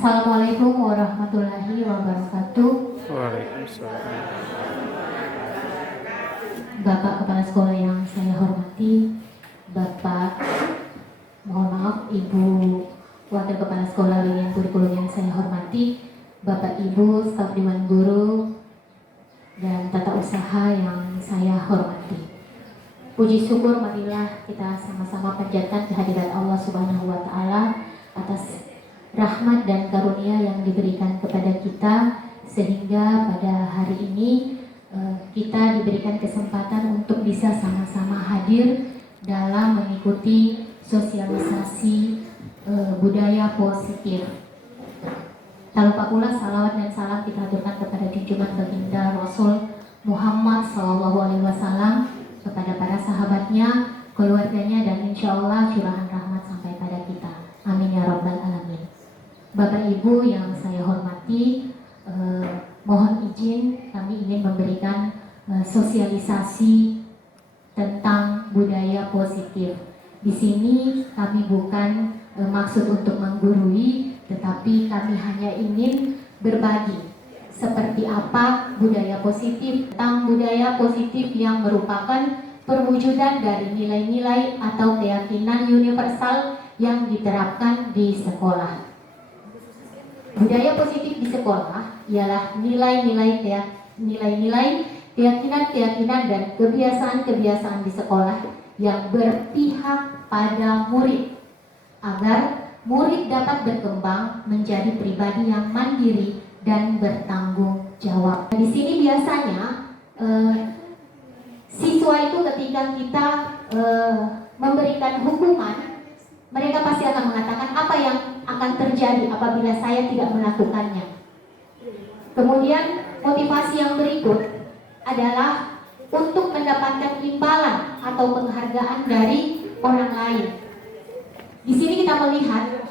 Assalamualaikum warahmatullahi wabarakatuh. Waalaikumsalam. Bapak Kepala Sekolah yang saya hormati, Bapak, mohon maaf, Ibu Wakil Kepala Sekolah Linian Kurikulum yang saya hormati, Bapak Ibu staf Dewan Guru dan tata usaha yang saya hormati. Puji syukur marilah kita sama-sama panjatkan kehadirat Allah Subhanahu wa taala atas rahmat dan karunia yang diberikan kepada kita, sehingga pada hari ini kita diberikan kesempatan untuk bisa sama-sama hadir dalam mengikuti sosialisasi budaya positif. Tak lupa pula salawat dan salam kita haturkan kepada junjungan baginda Rasul Muhammad SAW, kepada para sahabatnya, keluarganya, dan insya Allah curahan rahmat sampai pada kita. Amin ya rabbal alamin. Bapak Ibu yang saya hormati, mohon izin kami ingin memberikan sosialisasi tentang budaya positif. Di sini kami bukan maksud untuk menggurui, tetapi kami hanya ingin berbagi seperti apa budaya positif, tentang budaya positif yang merupakan perwujudan dari nilai-nilai atau keyakinan universal yang diterapkan di sekolah. Budaya positif di sekolah ialah nilai-nilai, keyakinan-keyakinan dan kebiasaan-kebiasaan di sekolah yang berpihak pada murid agar murid dapat berkembang menjadi pribadi yang mandiri dan bertanggung jawab. Di sini biasanya siswa itu ketika kita memberikan hukuman, mereka pasti akan mengatakan apa yang akan terjadi apabila saya tidak melakukannya. Kemudian motivasi yang berikut adalah untuk mendapatkan imbalan atau penghargaan dari orang lain. Di sini kita melihat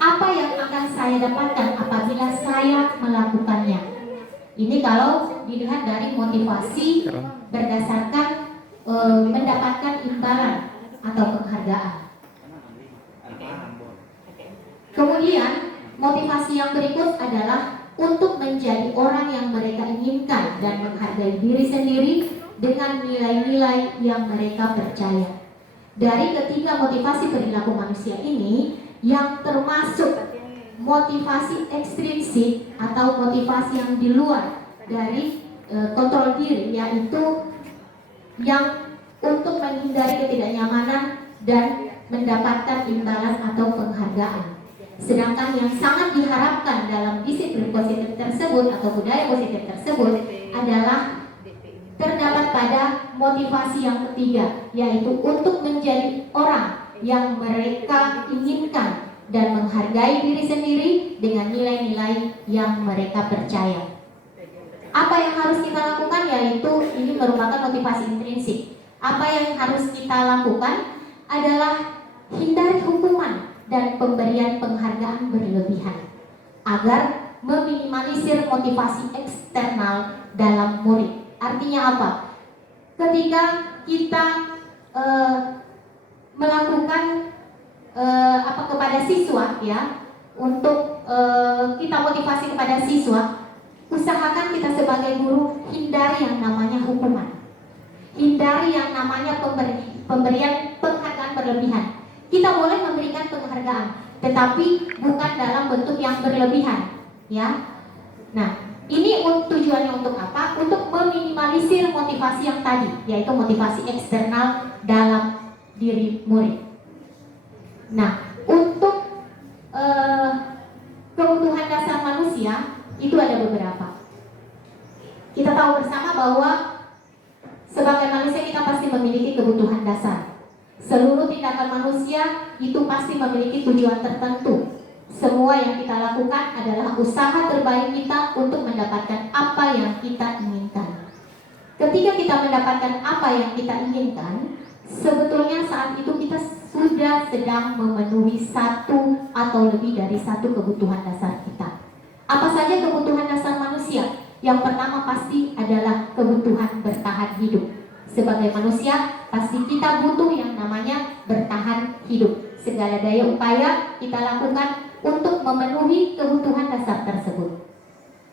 apa yang akan saya dapatkan apabila saya melakukannya. Ini kalau dilihat dari motivasi berdasarkan mendapatkan imbalan atau penghargaan. Kemudian motivasi yang berikut adalah untuk menjadi orang yang mereka inginkan dan menghargai diri sendiri dengan nilai-nilai yang mereka percaya. Dari ketiga motivasi perilaku manusia ini, yang termasuk motivasi ekstrinsik atau motivasi yang di luar dari kontrol diri, yaitu yang untuk menghindari ketidaknyamanan dan mendapatkan imbalan atau penghargaan. Sedangkan yang sangat diharapkan dalam disiplin positif tersebut atau budaya positif tersebut adalah terdapat pada motivasi yang ketiga, yaitu untuk menjadi orang yang mereka inginkan dan menghargai diri sendiri dengan nilai-nilai yang mereka percaya. Apa yang harus kita lakukan, yaitu ini merupakan motivasi intrinsik. Apa yang harus kita lakukan adalah hindari hukuman dan pemberian penghargaan berlebihan agar meminimalisir motivasi eksternal dalam murid. Artinya apa? Ketika kita melakukan kepada siswa, ya, untuk kita motivasi kepada siswa, usahakan kita sebagai guru hindari yang namanya hukuman, hindari yang namanya pemberian penghargaan berlebihan. Kita boleh memberikan penghargaan, tetapi bukan dalam bentuk yang berlebihan, ya. Nah, ini tujuannya untuk apa? Untuk meminimalisir motivasi yang tadi, yaitu motivasi eksternal dalam diri murid. Nah, untuk kebutuhan dasar manusia itu ada beberapa. Kita tahu bersama bahwa sebagai manusia kita pasti memiliki kebutuhan dasar. Seluruh tindakan manusia itu pasti memiliki tujuan tertentu. Semua yang kita lakukan adalah usaha terbaik kita untuk mendapatkan apa yang kita inginkan. Ketika kita mendapatkan apa yang kita inginkan, sebetulnya saat itu kita sudah sedang memenuhi satu atau lebih dari satu kebutuhan dasar kita. Apa saja kebutuhan dasar manusia? Yang pertama pasti adalah kebutuhan bertahan hidup. Sebagai manusia, pasti kita butuh yang namanya bertahan hidup. Segala daya upaya kita lakukan untuk memenuhi kebutuhan dasar tersebut.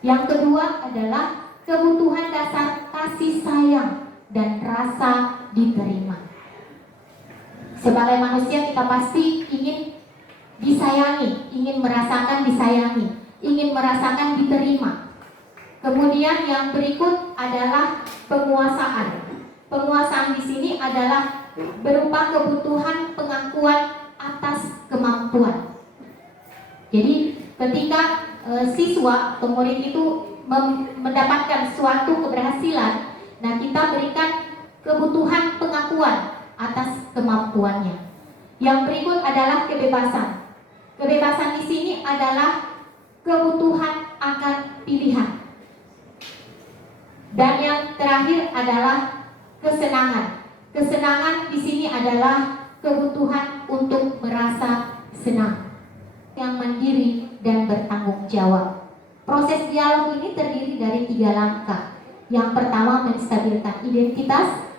Yang kedua adalah kebutuhan dasar kasih sayang dan rasa diterima. Sebagai manusia kita pasti ingin disayangi, ingin merasakan disayangi, ingin merasakan diterima. Kemudian yang berikut adalah penguasaan. Penguasaan di sini adalah berupa kebutuhan pengakuan atas kemampuan. Jadi ketika siswa atau murid itu mendapatkan suatu keberhasilan, nah kita berikan kebutuhan pengakuan atas kemampuannya. Yang berikut adalah kebebasan. Kebebasan di sini adalah kebutuhan akan pilihan. Dan yang terakhir adalah kesenangan. Kesenangan di sini adalah kebutuhan untuk merasa senang, yang mandiri dan bertanggung jawab. Proses dialog ini terdiri dari 3 langkah. Yang pertama, menstabilkan identitas.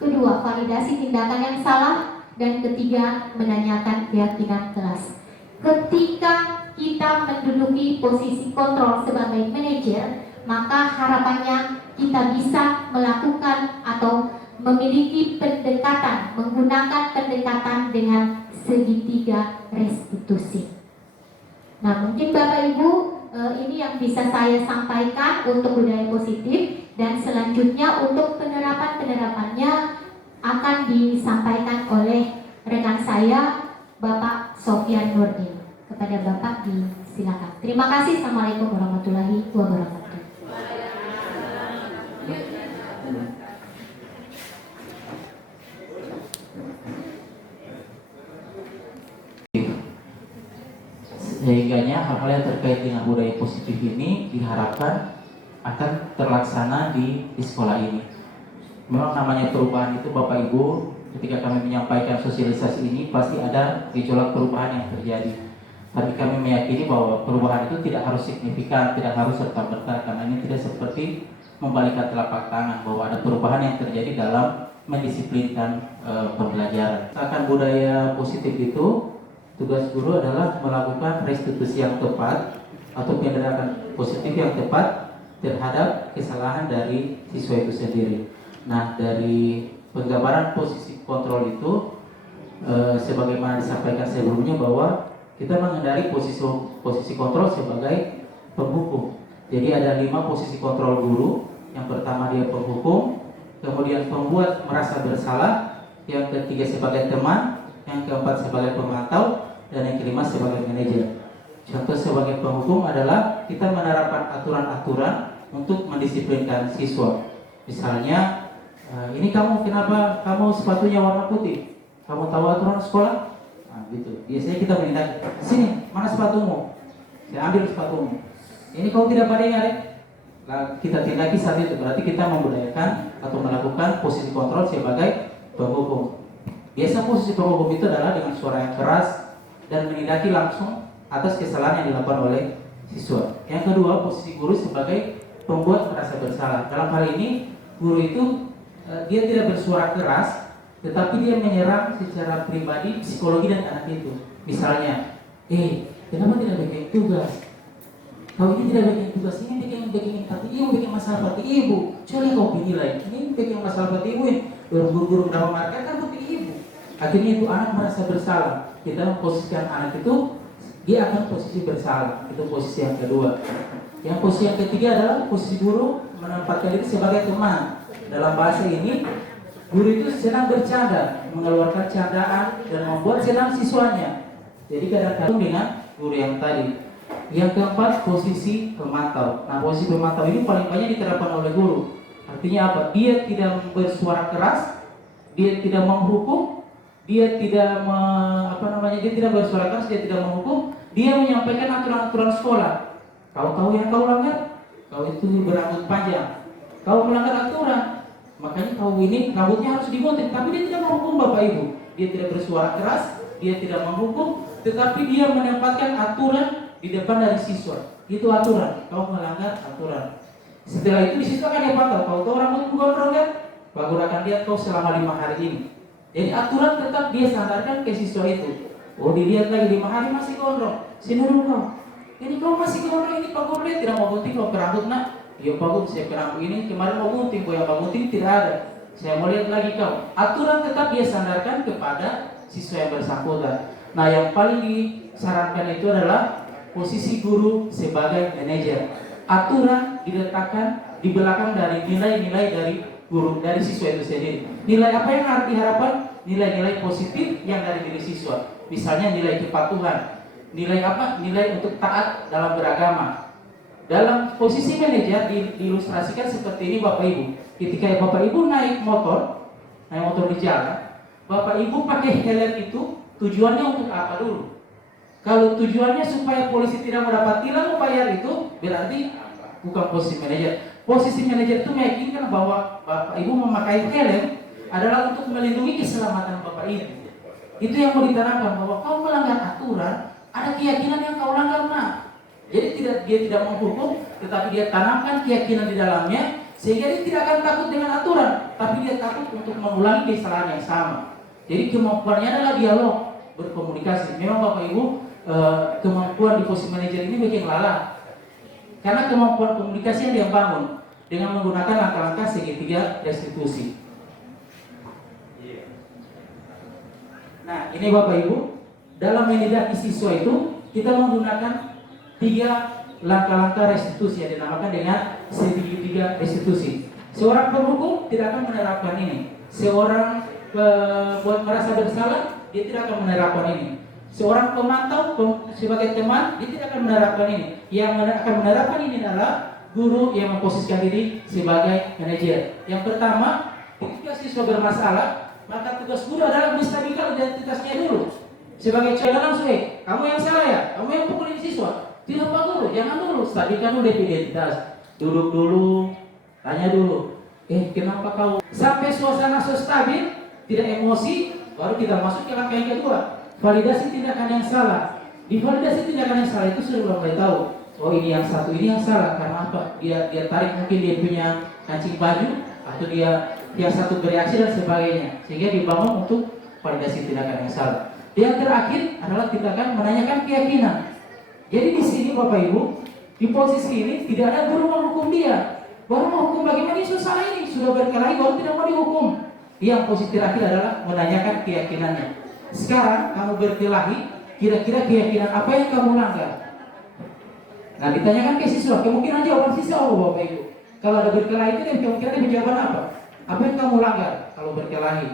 Kedua, validasi tindakan yang salah. Dan ketiga, menanyakan keyakinan kelas. Ketika kita menduduki posisi kontrol sebagai manajer, maka harapannya kita bisa melakukan atau memiliki pendekatan, menggunakan pendekatan dengan segitiga restitusi. Nah, mungkin Bapak Ibu, ini yang bisa saya sampaikan untuk budaya positif, dan selanjutnya untuk penerapannya akan disampaikan oleh rekan saya, Bapak Sofyan Nurdin. Kepada Bapak disilakan. Terima kasih. Assalamualaikum warahmatullahi wabarakatuh. Sehingganya hal-hal yang terkait dengan budaya positif ini diharapkan akan terlaksana di sekolah ini. Memang namanya perubahan itu Bapak Ibu, ketika kami menyampaikan sosialisasi ini pasti ada gejolak perubahan yang terjadi. Tapi kami meyakini bahwa perubahan itu tidak harus signifikan, tidak harus serta-merta, karena ini tidak seperti membalikkan telapak tangan, bahwa ada perubahan yang terjadi dalam mendisiplinkan pembelajaran. Akan budaya positif itu, tugas guru adalah melakukan restitusi yang tepat atau tindakan positif yang tepat terhadap kesalahan dari siswa itu sendiri. Nah, dari penggambaran posisi kontrol itu sebagaimana disampaikan sebelumnya bahwa kita menghindari posisi kontrol sebagai penghukum. Jadi ada 5 posisi kontrol guru. Yang pertama dia penghukum, kemudian pembuat merasa bersalah, yang ketiga sebagai teman, yang keempat sebagai pemantau, dan yang kelima sebagai manajer. Contoh sebagai penghukum adalah kita menerapkan aturan-aturan untuk mendisiplinkan siswa. Misalnya, ini kamu kenapa kamu sepatunya warna putih? Kamu tahu aturan sekolah? Nah, gitu. Biasanya kita menindak, sini, mana sepatumu? Saya ambil sepatumu. Ini kau tidak pada ingat, nah, kita tindaki saat itu. Berarti kita membudayakan atau melakukan posisi kontrol sebagai penghukum. Biasa posisi penghukum itu adalah dengan suara yang keras dan menindaki langsung atas kesalahan yang dilakukan oleh siswa. Yang kedua, posisi guru sebagai pembuat merasa bersalah. Dalam hal ini, guru itu dia tidak bersuara keras, tetapi dia menyerang secara pribadi psikologi dan anak itu. Misalnya, kenapa tidak bikin tugas? Kau ini tidak bikin tugas, ini bikin hati ibu, bikin masalah hati ibu. Coba kau pilih lagi, ini bikin masalah hati ibu. Guru-guru dalam market kan hati ibu. Akhirnya itu anak merasa bersalah. Kita memposisikan anak itu, dia akan posisi bersalah. Itu posisi yang kedua. Yang posisi yang ketiga adalah posisi guru menempatkan diri sebagai teman. Dalam bahasa ini, guru itu senang bercanda, mengeluarkan candaan dan membuat senang siswanya. Jadi kadang-kadang dengan guru yang tadi. Yang keempat, posisi pemantau. Nah, posisi pemantau ini paling banyak diterapkan oleh guru. Artinya apa? Dia tidak bersuara keras, dia tidak menghukum, dia tidak dia tidak bersuara keras, dia tidak menghukum, dia menyampaikan aturan-aturan sekolah. Kau tahu yang kau langgar? Kau itu berambut panjang. Kau melanggar aturan. Makanya kau ini rambutnya harus digunting, tapi dia tidak menghukum Bapak Ibu. Dia tidak bersuara keras, dia tidak menghukum, tetapi dia menempatkan aturan di depan dari siswa. Itu aturan. Kau melanggar aturan. Setelah itu di situ akan dia pantau. Kau tahu rambut gondrong kan? Bagus akan lihat kau selama 5 hari ini. Jadi aturan tetap dia sandarkan ke siswa itu. Oh, dilihat lagi 5 hari masih gondrong. sini dulu kau. Ini kau masih ke orang ini Pak Guru lihat tidak mau gunting kau kerambut nak. Ya Pak Guru saya kerambut ini kemarin mau gunting, kau yang mau gunting tidak ada. Saya mau lihat lagi kau. Aturan tetap dia sandarkan kepada siswa yang bersangkutan. Nah yang paling disarankan itu adalah posisi guru sebagai manajer. Aturan diletakkan di belakang dari nilai-nilai dari guru, dari siswa itu sendiri. Nilai apa yang harus diharapkan? Nilai-nilai positif yang dari diri siswa. Misalnya nilai kepatuhan. Nilai apa? Nilai untuk taat dalam beragama. Dalam posisi manajer diilustrasikan seperti ini Bapak Ibu. Ketika Bapak Ibu naik motor di jalan, Bapak Ibu pakai helm itu tujuannya untuk apa dulu? Kalau tujuannya supaya polisi tidak mendapat tilang membayar itu, berarti bukan posisi manajer. Posisi manajer itu meyakinkan bahwa Bapak Ibu memakai helm adalah untuk melindungi keselamatan Bapak Ibu. Itu yang mau ditanamkan, bahwa kau melanggar aturan, ada keyakinan yang kau langgar nak. Jadi dia tidak menghukum, tetapi dia tanamkan keyakinan di dalamnya, sehingga dia tidak akan takut dengan aturan, tapi dia takut untuk mengulangi kesalahan yang sama. Jadi kemampuannya adalah dialog, berkomunikasi. Memang Bapak Ibu, kemampuan di posisi manajer ini bikin lelah, karena kemampuan komunikasi yang dia bangun dengan menggunakan langkah-langkah segitiga restitusi. Nah ini Bapak Ibu, dalam mendidik siswa itu kita menggunakan 3 langkah-langkah restitusi yang dinamakan dengan segitiga restitusi. Seorang penghukum tidak akan menerapkan ini. Seorang buat merasa bersalah, dia tidak akan menerapkan ini. Seorang pemantau sebagai teman, dia tidak akan menerapkan ini. Yang akan menerapkan ini adalah guru yang memposisikan diri sebagai manajer. Yang pertama, ketika siswa bermasalah, maka tugas guru adalah menstabilkan identitasnya dulu. Sebagai calon langsung, kamu yang salah ya, kamu yang pukulin siswa. Tidak Pak Guru, jangan dulu, stabilkan dulu identitas. Duduk dulu, tanya dulu, kenapa kau? Sampai suasana stabil, tidak emosi, baru kita masuk ke langkah yang kedua. Validasi tindakan yang salah. Di validasi tindakan yang salah itu sudah mulai tahu. Oh ini yang satu, ini yang salah. Karena apa? Dia tarik mungkin dia punya kancing baju, atau dia yang satu bereaksi dan sebagainya. Sehingga dibangun untuk validasi tindakan yang salah. Yang terakhir adalah tindakan menanyakan keyakinan. Jadi di sini Bapak Ibu, di posisi ini tidak ada guru menghukum dia. Baru menghukum bagaimana dia salah ini, sudah berkelahi baru tidak mau dihukum. Yang posisi terakhir adalah menanyakan keyakinannya. Sekarang kamu berkelahi, kira-kira keyakinan apa yang kamu langgar? Nah ditanyakan ke siswa, kemungkinan jawaban siswa Bapak Ibu. Kalau ada berkelahi itu kemungkinan dia jawaban apa? Apa yang kamu langgar kalau berkelahi?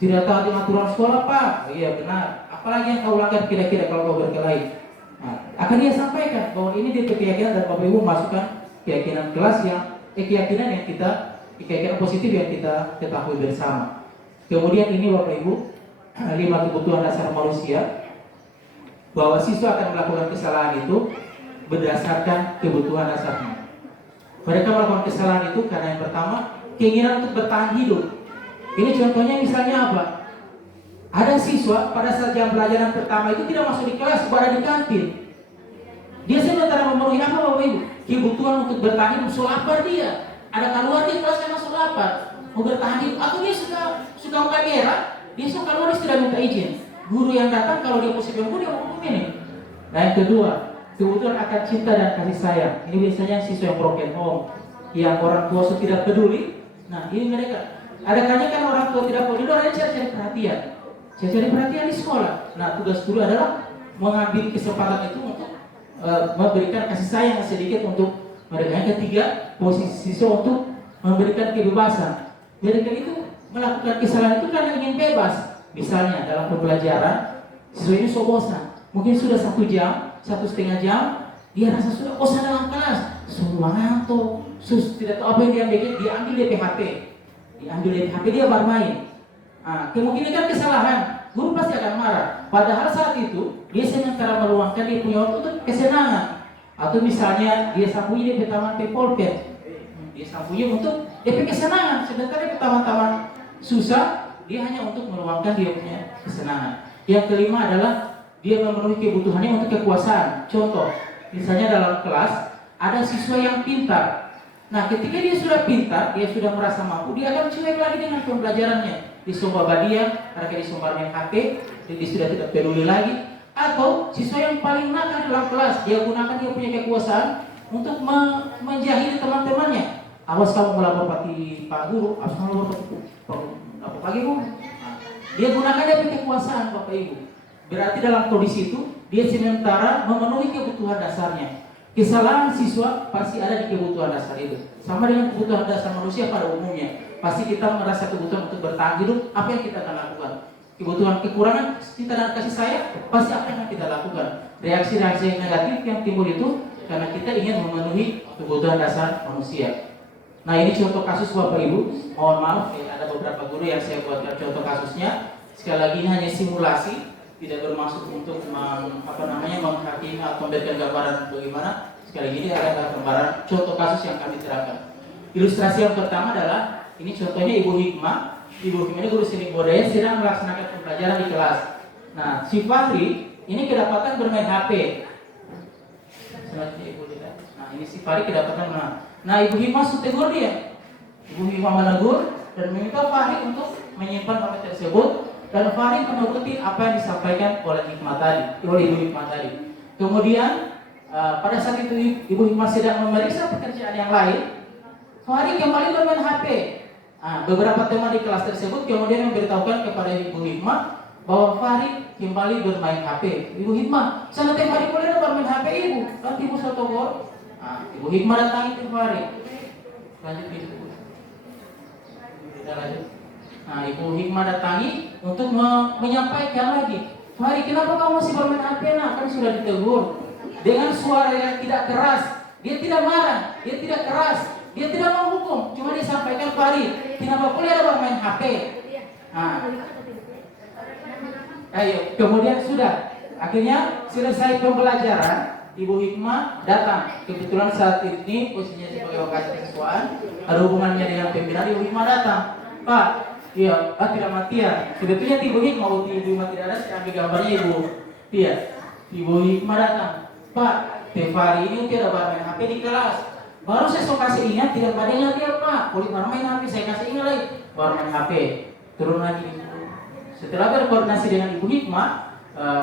Tidak tahu aturan sekolah Pak? Oh, iya benar. Apalagi yang kau langgar kira-kira kalau kau berkelahi? Nah, akan dia sampaikan bahwa ini dia keyakinan dan Bapak Ibu masukkan keyakinan kelas yang keyakinan positif yang kita ketahui bersama. Kemudian ini Bapak Ibu 5 kebutuhan dasar manusia, bahwa siswa akan melakukan kesalahan itu berdasarkan kebutuhan dasarnya. Mereka melakukan kesalahan itu karena yang pertama keinginan untuk bertahan hidup. Ini contohnya misalnya apa? Ada siswa pada saat jam pelajaran pertama itu tidak masuk di kelas, berada di kantin. Dia sementara memenuhi apa Bapak Ibu? Kebutuhan untuk bertahan hidup, so lapar dia. Ada keluar di kelas karena so lapar, mau bertahan hidup. Atau dia suka kamera, dia suka keluar dia sudah minta izin. Guru yang datang kalau dia positif dia mau ngomong ini. Nah yang kedua, kebutuhan akan cinta dan kasih sayang. Ini biasanya siswa yang broken home, yang orang tua sudah tidak peduli. Nah ini mereka. Ada kalanya kan orang tua tidak peduli, orang cari perhatian. Cari perhatian di sekolah. Nah tugas guru adalah mengambil kesempatan itu untuk memberikan kasih sayang sedikit untuk mereka. Yang ketiga, posisi siswa untuk memberikan kebebasan. Mereka itu melakukan kesalahan itu karena ingin bebas. Misalnya dalam pembelajaran, siswa ini so bosan. Mungkin sudah 1 jam, 1,5 jam, dia rasa sudah bosan dalam kelas. Suruh ngantuk, tidak tahu apa yang dia bikin, dia ambil dari HP. Dia bermain. Nah, kemungkinan kan kesalahan, guru pasti akan marah. Padahal saat itu dia sementara meluangkan dia punya waktu untuk kesenangan. Atau misalnya dia sambungi di taman pulpen, dia sambungi untuk dia kesenangan. Sementara di taman-taman susah, dia hanya untuk meluangkan dia punya kesenangan. Yang kelima adalah dia memenuhi kebutuhannya untuk kekuasaan. Contoh, misalnya dalam kelas ada siswa yang pintar. Nah, ketika dia sudah pintar, dia sudah merasa mampu, dia akan cuek lagi dengan pembelajarannya. Disumbar dia, karena disumbar main HP, dia sudah tidak peduli lagi. Atau siswa yang paling nakal dalam kelas, dia gunakan dia punya kekuasaan untuk menjahili teman-temannya. Awas kamu melapor Pak Guru, awas kamu melapor Pak Ibu. Dia gunakan dia punya kekuasaan Bapak Ibu. Berarti dalam kondisi itu dia sementara memenuhi kebutuhan dasarnya. Kesalahan siswa pasti ada di kebutuhan dasar itu. Sama dengan kebutuhan dasar manusia pada umumnya. Pasti kita merasa kebutuhan untuk bertahan hidup, apa yang kita akan lakukan? Kebutuhan kekurangan cinta dan kasih sayang, pasti apa yang kita lakukan? Reaksi-reaksi yang negatif yang timbul itu karena kita ingin memenuhi kebutuhan dasar manusia. Nah, ini contoh kasus Bapak Ibu. Mohon maaf, ada beberapa guru yang saya buatkan contoh kasusnya. Sekali lagi ini hanya simulasi, tidak bermaksud untuk menghakimi atau memberikan gambaran bagaimana. Sekali lagi ini ada gambaran contoh kasus yang kami terangkan. Ilustrasi yang pertama adalah ini contohnya Ibu Hikmah. Ibu Hikmah ini guru seni budaya sedang melaksanakan pembelajaran di kelas. Nah, si Fahri ini kedapatan bermain HP. Selanjutnya Ibu lihat. Nah, ini si Fahri kedapatan Nah, Ibu Hikmah tegur dia. Ibu Hikmah menegur dan meminta Fahri untuk menyimpan HP tersebut dan Fahri menuruti apa yang disampaikan oleh Ibu Hikmah tadi. Kemudian pada saat itu Ibu Hikmah sedang memeriksa pekerjaan yang lain, Fahri kembali bermain HP. Beberapa teman di kelas tersebut kemudian memberitahukan kepada Ibu Hikmah bahwa Fahri kembali bermain HP. Ibu Hikmah, sana Fahri boleh bermain HP Ibu? Nanti Ibu saya tegur. Ibu Hikmah datangi ke Fahri. Lanjut Ibu. Kita lanjut. Ibu Hikmah datangi untuk menyampaikan lagi, Fahri, kenapa kamu masih bermain HP? Kan sudah ditegur dengan suara yang tidak keras. Dia tidak marah, dia tidak keras, dia tidak menghukum, cuma dia sampaikan, Fahri, kenapa boleh ada bermain HP? Ayo, kemudian sudah, akhirnya selesai pembelajaran. Ibu Hikmah datang. Kebetulan saat ini posisinya sebagai wakil siswaan, ada hubungannya dengan pimpinan. Ibu Hikmah datang. Pak, iya, tidak mati ya. Sebetulnya Ibu Hikmah, waktu Ibu Hikmah tidak ada, saya ambil gambarnya Ibu. Iya, Ibu Hikmah datang. Pak, Fahri ini tidak bermain HP di kelas. Baru saya kasih ingat, tidak pada ingat dia Pak. Boleh bermain HP, saya kasih ingat lagi. Bermain HP, turun lagi. Setelah berkoordinasi dengan Ibu Hikmah,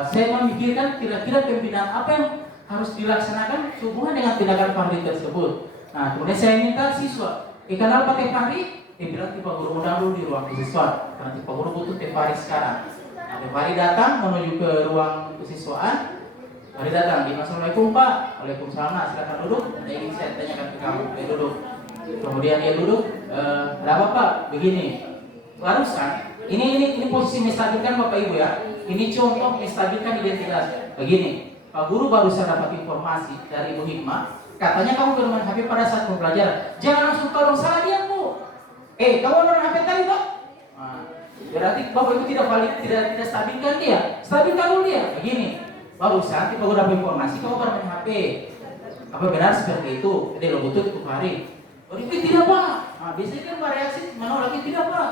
saya memikirkan kira-kira pimpinan apa yang harus dilaksanakan sehubungan dengan tindakan Fahri tersebut. Nah, kemudian saya minta siswa, kenal Pak Fahri? Dia bilang Pak Guru undang dulu di ruang siswa, karena Pak Guru butuh Fahri sekarang. Nah, Fahri datang menuju ke ruang kesiswaan. Fahri datang, Assalamualaikum Pak. Waalaikumsalam, silakan duduk. Ada ingin saya tanyakan ke kamu. Dia duduk. Kemudian dia duduk. Ada apa Pak? Begini. Barusan, ini posisi menstabilkan Bapak Ibu ya. Ini contoh menstabilkan identitas. Begini. Pak Guru barusan dapat informasi dari Ibu Hikmah, katanya kamu bermain HP pada saat pembelajaran. Jangan langsung tolong salah dia Bu. Kamu bermain HP tadi Pak? Berarti Bapak Ibu tidak stabilkan dia. Stabilkan dulu dia. Begini, barusan Pak Guru dapat informasi kamu bermain HP. Apa benar seperti itu? Jadi lo butuh itu Fahri. Tidak Pak. Biasanya kan bereaksi menolak tidak Pak.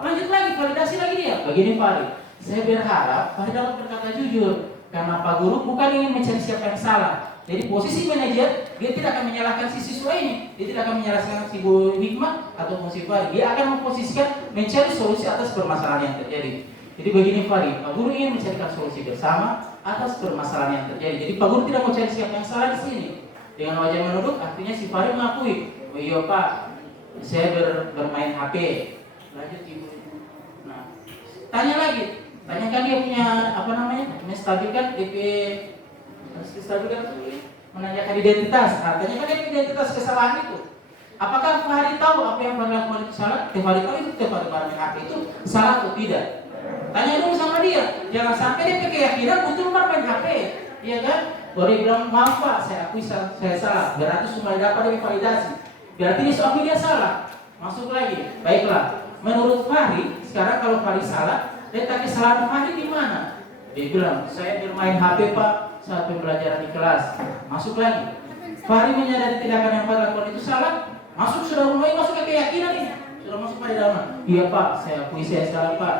Lanjut lagi, validasi lagi dia. Begini Fahri, saya berharap Fahri dapat berkata jujur. Karena Pak Guru bukan ingin mencari siapa yang salah. Jadi posisi manajer, dia tidak akan menyalahkan si siswa ini. Dia tidak akan menyalahkan si Bu Hikmah atau si Fahri. Dia akan memposisikan mencari solusi atas permasalahan yang terjadi. Jadi begini Fahri, Pak Guru ingin mencarikan solusi bersama atas permasalahan yang terjadi. Jadi Pak Guru tidak mau cari siapa yang salah di sini. Dengan wajah menunduk, artinya si Fahri mengakui, oh iya Pak, saya bermain HP. Lanjut Ibu. Nah, tanya lagi. Tanyakan dia punya menstabilkan menanyakan identitas. Tanyakan dia identitas kesalahan itu. Apakah Fahri tahu apa yang Fahri lakukan itu salah? Fahri tahu itu Fahri bermain HP itu salah atau tidak? Tanya dulu sama dia. Jangan sampai dia pakai keyakinan betul bermain HP, iya kan? Baru dia bilang maaf Pak, saya akui saya salah. Berarti semua dapat dari validasi. Berarti dia akui dia salah. Masuk lagi. Baiklah. Menurut Fahri, sekarang kalau Fahri salah, letak kesalahan Fahri di mana? Dia bilang, saya bermain HP Pak saat pembelajaran di kelas. Masuk lagi. Fahri menyadari tindakan yang Fahri lakukan itu salah. Sudah mulai masuk ke keyakinan ini. Sudah masuk pada dalam. Iya Pak, saya akui saya salah Pak.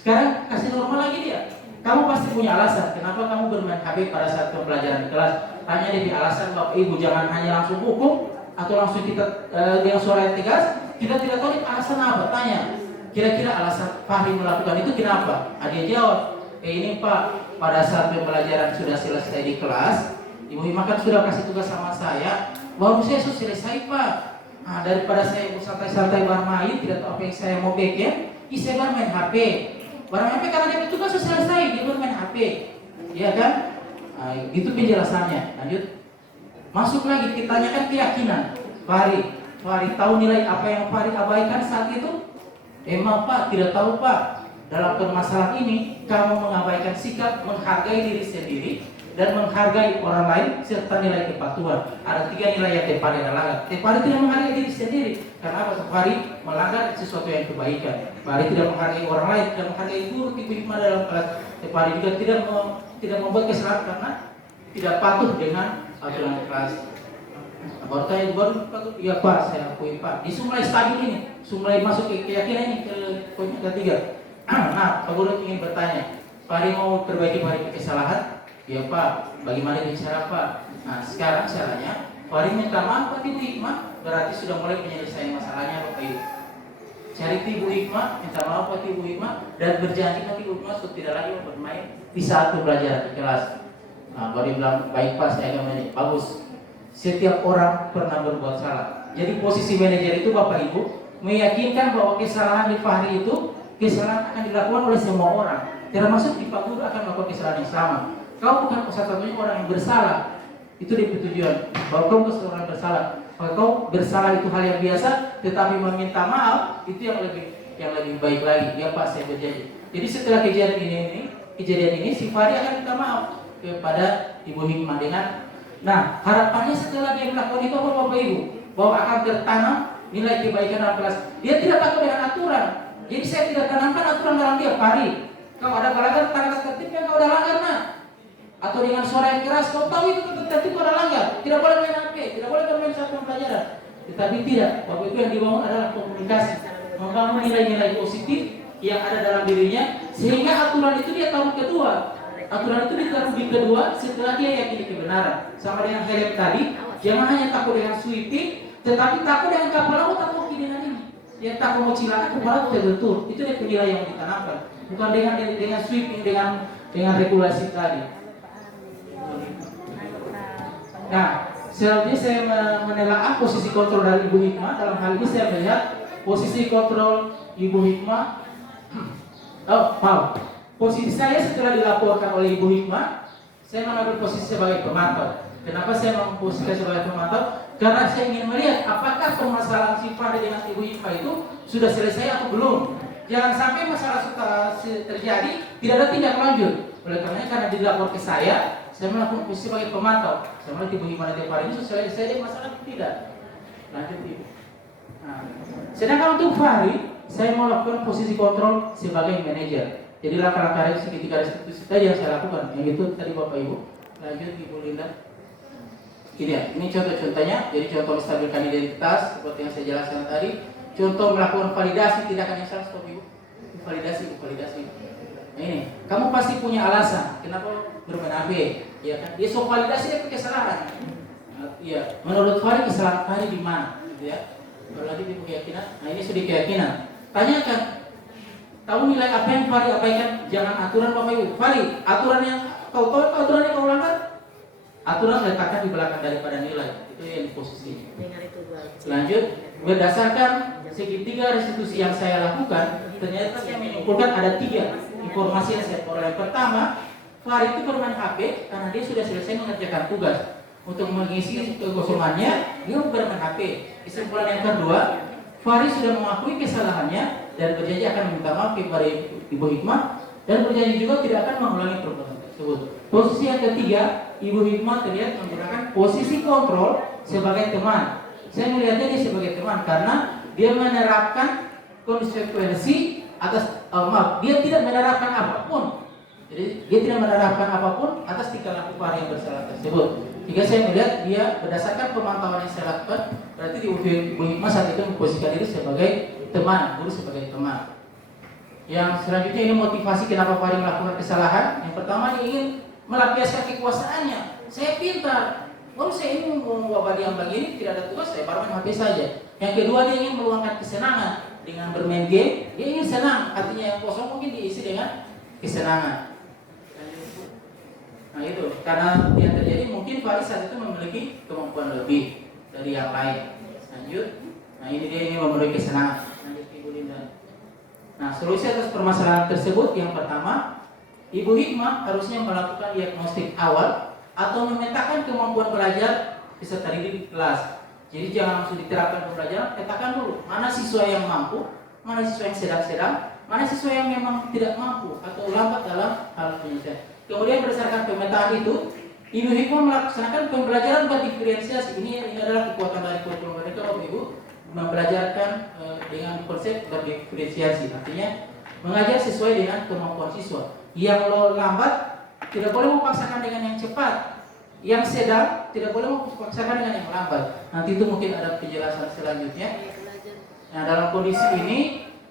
Sekarang kasih normal lagi dia. Kamu pasti punya alasan. Kenapa kamu bermain HP pada saat pembelajaran di kelas? Tanya dia di alasan Bapak Ibu. Jangan hanya langsung hukum atau langsung kita dengan suara yang tegas. Kita tidak tahu alasan apa. Tanya. Kira-kira alasan Fahri melakukan itu kenapa? Dia jawab, ini Pak, pada saat pembelajaran sudah selesai di kelas, Ibu Hikmah kan sudah kasih tugas sama saya, baru saya sudah selesai Pak. Nah, daripada saya santai-santai bermain, tidak tahu apa yang saya mau bikin, saya bermain HP. Bermain HP karena dia tugas sudah selesai, dia bermain HP, ya kan? Nah, itu penjelasannya. Lanjut, masuk lagi, ditanyakan keyakinan. Fahri tahu nilai apa yang Fahri abaikan saat itu? Emang Pak, tidak tahu Pak. Dalam permasalahan ini, kamu mengabaikan sikap menghargai diri sendiri dan menghargai orang lain serta nilai kepatuhan. Ada 3 nilai yang Tepari melanggar. Tepari tidak menghargai diri sendiri. Karena apa? Tepari melanggar sesuatu yang kebaikan. Tepari tidak menghargai orang lain, tidak menghargai guru, Ibu Hikmah dalam kelas. Tepari juga tidak membuat kesalahan karena tidak patuh dengan aturan kelas. Baru tanya, iya Pak, saya akui Pak. Di mulai stadium ini, mulai masuk ke keyakinan ini, ke poin ketiga. Nah, Pak Guru ingin bertanya, Pak Ari mau perbaiki kesalahan? Ya Pak, bagaimana dengan cara Pak? Nah, sekarang caranya, Pak Ari minta maaf Pak Ibu Hikmah, berarti sudah mulai menyelesaikan masalahnya Pak Ibu. Cari Ibu Hikmah, minta maaf Pak Ibu Hikmah, dan berjanji Pak Ibu Hikmah untuk tidak lagi bermain di saat pembelajaran di kelas. Nah, Pak Ari bilang, baik Pak, saya akan menjadi bagus. Setiap orang pernah berbuat salah. Jadi posisi manajer itu Bapak Ibu meyakinkan bahwa kesalahan di Fahri itu kesalahan akan dilakukan oleh semua orang. Termasuk di Pak Guru akan melakukan kesalahan yang sama. Kau bukan satu-satunya orang yang bersalah. Itu dia tujuan. Bahwa kau bukan orang yang bersalah. Kalau kau bersalah itu hal yang biasa, tetapi meminta maaf itu yang lebih baik lagi. Ya Pak, saya berjanji. Jadi setelah kejadian ini si Fahri akan minta maaf kepada Ibu Hikmah dengan nah, harapannya setelah dia melakukan itu apa Bapak Ibu? Bahwa akan tertanam nilai kebaikan dalam kelas. Dia tidak takut dengan aturan. Jadi saya tidak tanamkan aturan dalam dia. Pari, kalau ada pelanggar tanda tertibnya kau udah langgar nah. Atau dengan suara yang keras, kau tahu itu tertib kau udah langgar. Tidak boleh main HP, tidak boleh bermain satu pelajaran. Tetapi tidak. Bapak Ibu yang dibangun adalah komunikasi, membangun nilai-nilai positif yang ada dalam dirinya, sehingga aturan itu dia tahu kedua. Aturan itu ditaruh di kedua setelah dia yakini kebenaran. Sama dengan helm tadi, jangan hanya takut dengan sweeping, tetapi takut dengan kapal laut atau dengan ini. Yang takut mau cilaka kepala betul. Itu dia nilai yang ditanamkan. Bukan dengan sweeping dengan regulasi tadi. Nah, selanjutnya saya menelaah posisi kontrol dari Ibu Hikmah. Dalam hal ini saya melihat posisi kontrol Ibu Hikmah. Posisi saya setelah dilaporkan oleh Ibu Hikmah, saya mengambil posisi sebagai pemantau. Kenapa saya memposisikan sebagai pemantau? Karena saya ingin melihat apakah permasalahan si Fahri dengan Ibu Hikmah itu sudah selesai atau belum. Jangan sampai masalah terjadi, tidak ada tindak lanjut. Oleh karena dilapor ke saya melakukan posisi sebagai pemantau. Saya melihat Ibu Hikmah dan Fahri ini sudah selesai masalah tidak. Lanjut Ibu. Nah, sedangkan untuk Fahri, saya mau lakukan posisi kontrol sebagai manajer. Jadi langkah-langkah segitiga restitusi tadi yang saya lakukan, yang itu tadi Bapak Ibu. Lanjut Ibu Linda. Ini contoh-contohnya. Jadi contoh menstabilkan identitas seperti yang saya jelaskan tadi. Contoh melakukan validasi tindakan yang salah, Bapak Ibu. Validasi. Nah ini, kamu pasti punya alasan kenapa bermain AB, ya kan? Dia so validasi dia kesalahan. Iya, menurut Fahri kesalahan Fahri di mana, gitu ya? Berarti di keyakinan. Nah ini sudah keyakinan. Tanyakan. Tahu nilai apa yang Fahri abaikan? Jangan aturan Bapak Ibu. Fahri, aturan yang kau tahu aturan yang kau langgar? Aturan letakkan di belakang daripada nilai. Itu yang di posisi. Lanjut, berdasarkan segitiga restitusi yang saya lakukan, ternyata saya menyimpulkan ada 3 informasi yang saya peroleh. Pertama, Fahri itu bermain HP karena dia sudah selesai mengerjakan tugas. Untuk mengisi kekosongannya, dia bermain HP. Kesimpulan yang kedua, Fahri sudah mengakui kesalahannya dan berjanji akan meminta maaf kepada Ibu Hikmah dan berjanji juga tidak akan mengulangi perbuatan tersebut. Posisi yang ketiga, Ibu Hikmah terlihat menggunakan posisi kontrol sebagai teman. Saya melihatnya dia sebagai teman karena dia menerapkan konsekuensi atas dia tidak menerapkan apapun. Jadi dia tidak menerapkan apapun atas tingkah laku Fahri yang bersalah tersebut. Jika saya melihat dia berdasarkan pemantauan yang saya lakukan, berarti di Ibu Hikmah saat itu memposisikan diri sebagai teman, guru sebagai teman. Yang selanjutnya ini motivasi kenapa Fahri melakukan kesalahan. Yang pertama dia ingin melampiaskan kekuasaannya. Saya pintar. Saya ini membawa yang begini tidak ada tugas, saya baru main HP saja. Yang kedua dia ingin meluangkan kesenangan dengan bermain game. Dia ingin senang, artinya yang kosong mungkin diisi dengan kesenangan. Nah itu, karena yang terjadi mungkin Faris saat itu memiliki kemampuan lebih dari yang lain. Lanjut. Nah ini dia ini memenuhi kesenangan. Lanjut Ibu Linda. Nah solusi atas permasalahan tersebut yang pertama, Ibu Hikmah harusnya melakukan diagnostik awal atau memetakan kemampuan belajar peserta didik di kelas. Jadi jangan langsung diterapkan pembelajaran, petakan dulu mana siswa yang mampu, mana siswa yang sedang-sedang, mana siswa yang memang tidak mampu atau lambat dalam hal penyelesaian. Kemudian berdasarkan pemetaan itu, Ibu Hikmah melaksanakan pembelajaran berdiferensiasi. Ini adalah kekuatan dari kurikulum mereka, Bapak Ibu, membelajarkan dengan konsep berdiferensiasi. Artinya mengajar sesuai dengan kemampuan siswa. Yang lambat tidak boleh memaksakan dengan yang cepat. Yang sedang tidak boleh memaksakan dengan yang lambat. Nanti itu mungkin ada penjelasan selanjutnya. Nah dalam kondisi ini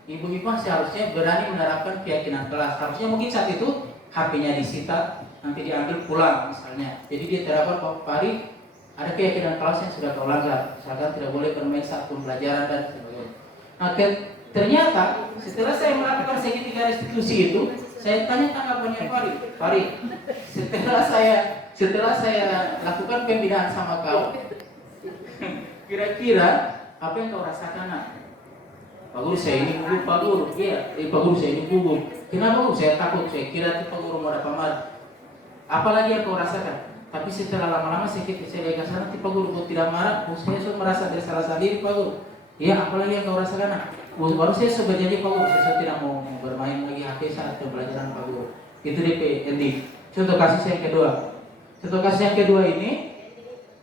Ibu Hikmah seharusnya berani menerapkan keyakinan kelas. Harusnya mungkin saat itu HP-nya disita, nanti diambil pulang misalnya. Jadi dia terapkan bahwa Pari ada keyakinan kelas yang sudah kau langgar. Misalkan tidak boleh bermain saat pembelajaran dan sebagainya. Nah ternyata setelah saya melakukan segitiga restitusi itu, saya tanya tanggapannya Pari, setelah saya lakukan pembinaan sama kau, kira-kira apa yang kau rasakan? Nak? Pak Guru saya ini gugup, Pak Guru. Iya, Pak Guru saya ini gugup. Kenapa Guru? Saya takut, saya kira Pak Guru mau ada pamer. Apalagi yang kau rasakan? Tapi setelah lama-lama saya lihat ke sana, Pak Guru kau tidak marah, saya sudah merasa bersalah sendiri Pak Guru. Iya, apalagi yang kau rasakan? Nak? Baru saya sudah berjanji Pak Guru, saya tidak mau bermain lagi HP saat pembelajaran Pak Guru. Itu DP ending. Contoh kasus yang kedua. Contoh kasus yang kedua ini,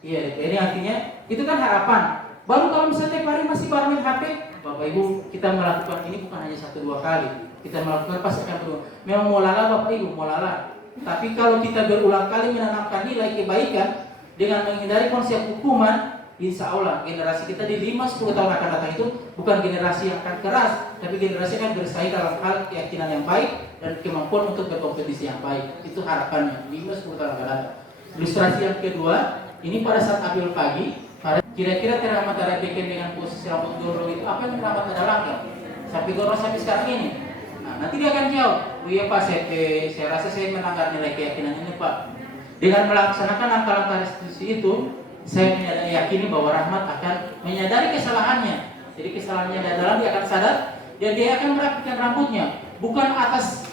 iya, ini artinya itu kan harapan. Baru kalau misalnya Pak masih bermain HP, Bapak Ibu kita melakukan ini bukan hanya 1-2 kali. Kita melakukan pasti akan berulang. Memang mau lala Bapak Ibu, mau lala. Tapi kalau kita berulang kali menanamkan nilai kebaikan dengan menghindari konsep hukuman, insya Allah generasi kita di 5-10 tahun akan datang itu bukan generasi yang akan keras, tapi generasi yang akan bersaing dalam hal keyakinan yang baik dan kemampuan untuk berkompetisi yang baik. Itu harapannya 5-10 tahun akan datang. Ilustrasi yang kedua, ini pada saat apel pagi, kira-kira teramat ada bikin dengan posisi rambut gondrong itu apa yang teramat ada langkah sampai gondrong sampai sekarang ini. Nah, nanti dia akan jawab, oh iya Pak, saya rasa saya menanggar nilai keyakinan ini Pak. Dengan melaksanakan langkah-langkah restitusi itu, saya meyakini bahwa Rahmat akan menyadari kesalahannya. Jadi kesalahannya dalam dia akan sadar dan dia akan merapikan rambutnya, bukan atas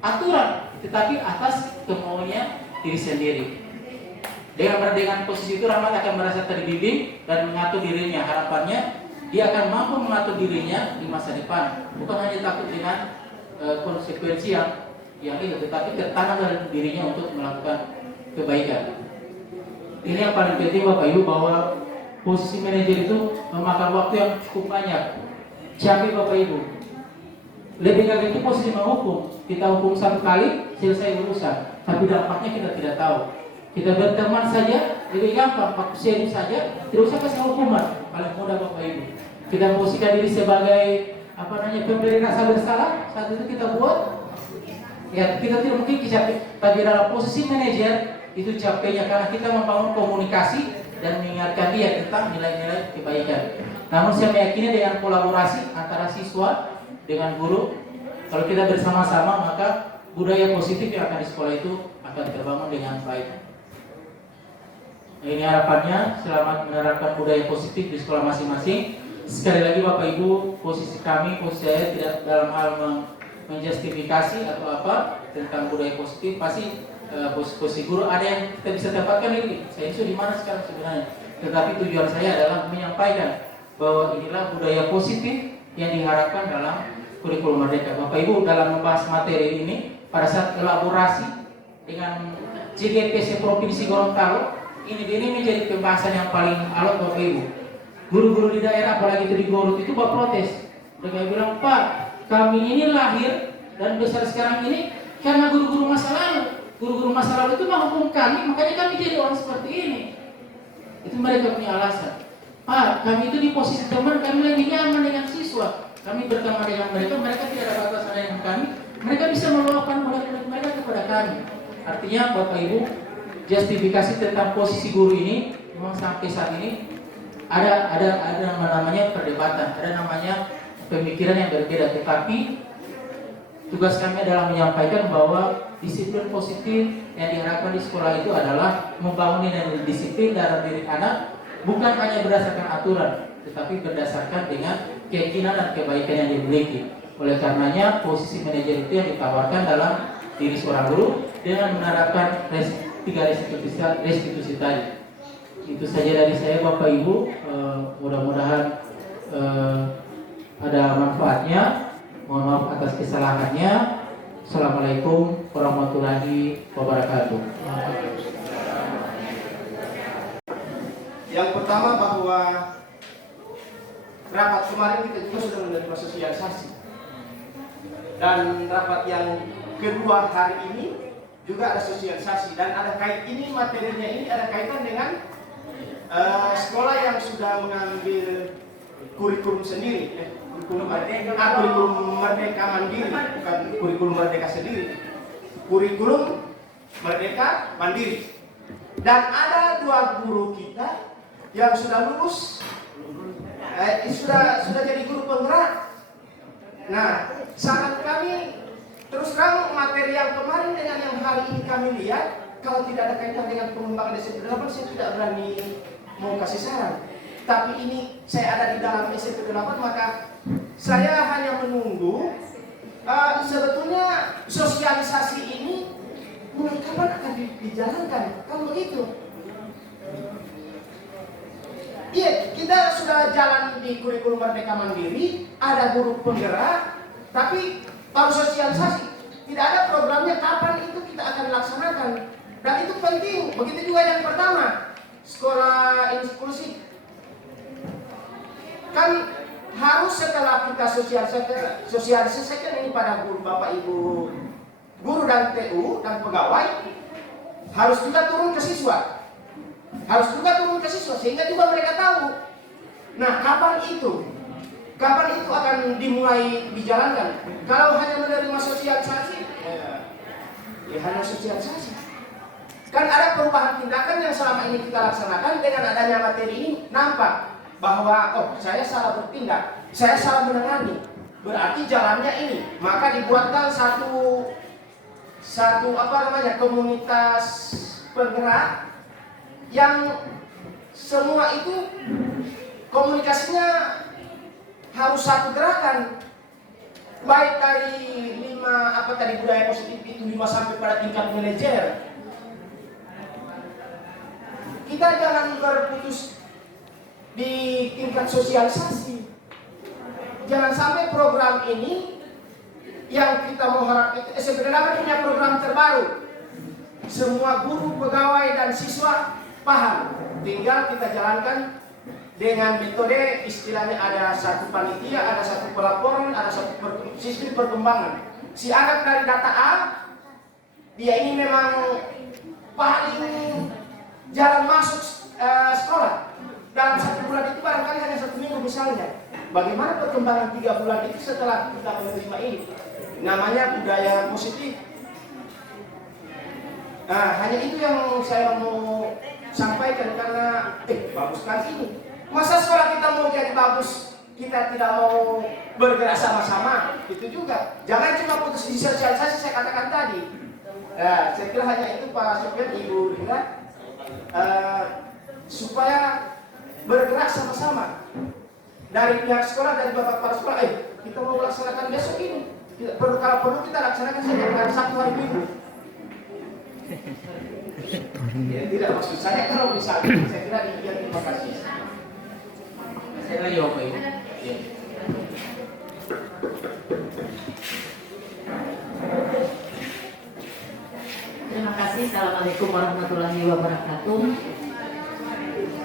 aturan, tetapi atas kemauannya diri sendiri. Dengan posisi itu Rahmat akan merasa terbimbing dan mengatur dirinya. Harapannya dia akan mampu mengatur dirinya di masa depan, bukan hanya takut dengan konsekuensi yang itu, tetapi tertanam dalam dirinya untuk melakukan kebaikan. Ini yang paling penting Bapak Ibu, bahwa posisi manajer itu memakan waktu yang cukup banyak. Capek Bapak Ibu. Lebih dari itu posisi menghukum. Kita hukum 1 kali selesai urusan, tapi dampaknya kita tidak tahu. Kita berteman saja lebih gampang, Pak Kuseni saja tidak usah kasih hukuman, paling mudah Bapak Ibu. Kita posisikan diri sebagai pemberi rasa bersalah, saat itu kita buat ya kita tidak mungkin capek. Tapi dalam posisi manajer itu capeknya karena kita membangun komunikasi dan mengingatkan dia tentang nilai-nilai kebaikan. Namun saya meyakini dengan kolaborasi antara siswa dengan guru, kalau kita bersama-sama maka budaya positif yang akan di sekolah itu akan terbangun dengan baik. Ini harapannya, selamat menerapkan budaya positif di sekolah masing-masing. Sekali lagi Bapak Ibu, posisi saya tidak dalam hal menjustifikasi atau apa tentang budaya positif. Pasti posisi guru ada yang kita bisa dapatkan lagi. Saya itu di mana sekarang sebenarnya. Tetapi tujuan saya adalah menyampaikan bahwa inilah budaya positif yang diharapkan dalam kurikulum Merdeka. Bapak Ibu dalam membahas materi ini pada saat elaborasi dengan CGPC Provinsi Gorontalo, ini menjadi pembahasan yang paling alot Bapak Ibu. Guru-guru di daerah apalagi itu di Gorut itu protes. Mereka bilang, Pak, kami ini lahir dan besar sekarang ini karena guru-guru masa lalu. Guru-guru masa lalu itu menghukum kami, makanya kami jadi orang seperti ini. Itu mereka punya alasan. Pak, kami itu di posisi teman, kami lebih nyaman dengan siswa. Kami berteman dengan mereka, mereka tidak ada batasan dengan kami. Mereka bisa meluapkan murid-murid mereka kepada kami. Artinya Bapak Ibu, justifikasi tentang posisi guru ini memang sampai saat ini ada namanya perdebatan, ada namanya pemikiran yang berbeda. Tetapi Tugas kami adalah menyampaikan bahwa disiplin positif yang diharapkan di sekolah itu adalah membangun nilai disiplin dalam diri anak, bukan hanya berdasarkan aturan, tetapi berdasarkan dengan keyakinan dan kebaikan yang dimiliki. Oleh karenanya, posisi manajer itu yang ditawarkan dalam diri seorang guru dengan menerapkan tiga restitusi tadi. Itu saja dari saya, Bapak Ibu. Mudah-mudahan ada manfaatnya. Mohon maaf atas kesalahannya. Assalamualaikum warahmatullahi wabarakatuh. Yang pertama bahwa rapat kemarin kita juga sudah menerima sosialisasi, dan rapat yang kedua hari ini juga ada sosialisasi, dan ada kait ini, materinya ini ada kaitan dengan sekolah yang sudah mengambil kurikulum sendiri, kurikulum merdeka mandiri, bukan kurikulum merdeka sendiri, kurikulum merdeka mandiri. Dan ada 2 guru kita yang sudah lulus, sudah jadi guru penggerak. Nah, sangat kami terus terang, materi yang kemarin dengan yang hari ini kami lihat, kalau tidak ada kaitan dengan pengembangan SMP 8, saya tidak berani mau kasih saran. Tapi ini saya ada di dalam SMP 8, maka saya hanya menunggu sebetulnya sosialisasi ini mulai kapan akan dijalankan, kan begitu? Iya, kita sudah jalan di kurikulum Merdeka Mandiri, ada guru penggerak, tapi baru sosialisasi. Tidak ada programnya kapan itu kita akan laksanakan. Dan itu penting. Begitu juga yang pertama, sekolah inklusif. Kan harus setelah kita sosialisasikan ini pada guru, Bapak Ibu guru dan TU dan pegawai, harus juga turun ke siswa. Harus juga turun ke siswa sehingga juga mereka tahu. Nah, kapan itu akan dimulai dijalankan? Kalau hanya menerima sosialisasi, ya hanya sosialisasi. Kan ada perubahan tindakan yang selama ini kita laksanakan. Dengan adanya materi ini nampak bahwa saya salah bertindak, saya salah menangani. Berarti jalannya ini. Maka dibuatkan satu komunitas penggerak yang semua itu komunikasinya harus satu gerakan, baik dari 5 budaya positif itu 5 sampai pada tingkat manajer. Kita jangan berputus di tingkat sosialisasi. Jangan sampai program ini yang kita mau harap itu sebenarnya punya program terbaru. Semua guru, pegawai dan siswa paham, tinggal kita jalankan dengan metode, istilahnya ada satu panitia, ada satu pelaporan, ada satu sistem perkembangan. Si anak dari data A, dia ini memang paling jarang masuk sekolah. Dalam 1 bulan itu barangkali hanya 1 minggu misalnya. Bagaimana perkembangan 3 bulan itu setelah kita menerima ini? Namanya budaya positif. Nah, hanya itu yang saya mau sampaikan, karena bagus kan ini. Masa sekolah kita mau jadi bagus, kita tidak mau bergerak sama-sama, itu juga. Jangan cuma putus di sosialisasi saya katakan tadi. Saya kira hanya itu Pak Sofyan, Ibu Rina, supaya bergerak sama-sama. Dari pihak sekolah, dari bapak kepala sekolah, kita mau melaksanakan besok ini. Kalau perlu kita laksanakan saja dengan Sabtu hari Minggu. Ya, tidak maksud saya kalau misalnya, saya kira demikian. Terima kasih. Saya lagi Bapak Ibu. Ya. Terima kasih. Assalamualaikum warahmatullahi wabarakatuh.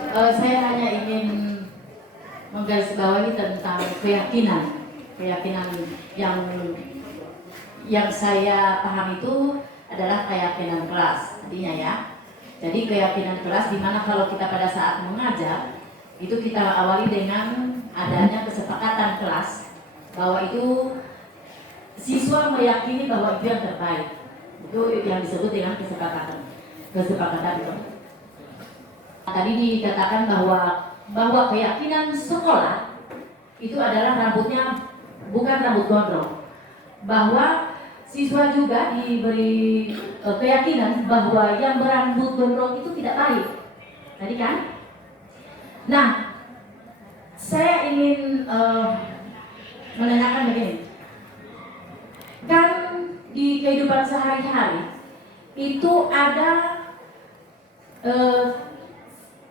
Saya hanya ingin menggarisbawahi tentang keyakinan yang saya paham itu adalah keyakinan kelas, artinya ya. Jadi keyakinan kelas di mana kalau kita pada saat mengajar itu kita awali dengan adanya kesepakatan kelas bahwa itu siswa meyakini bahwa itu yang terbaik. Itu yang disebut dengan kesepakatan itu. Tadi dikatakan bahwa keyakinan sekolah itu adalah rambutnya bukan rambut gondrong, bahwa siswa juga diberi keyakinan bahwa yang berambut gondrong itu tidak baik. Tadi kan? Nah, saya ingin menanyakan begini. Kan di kehidupan sehari-hari itu ada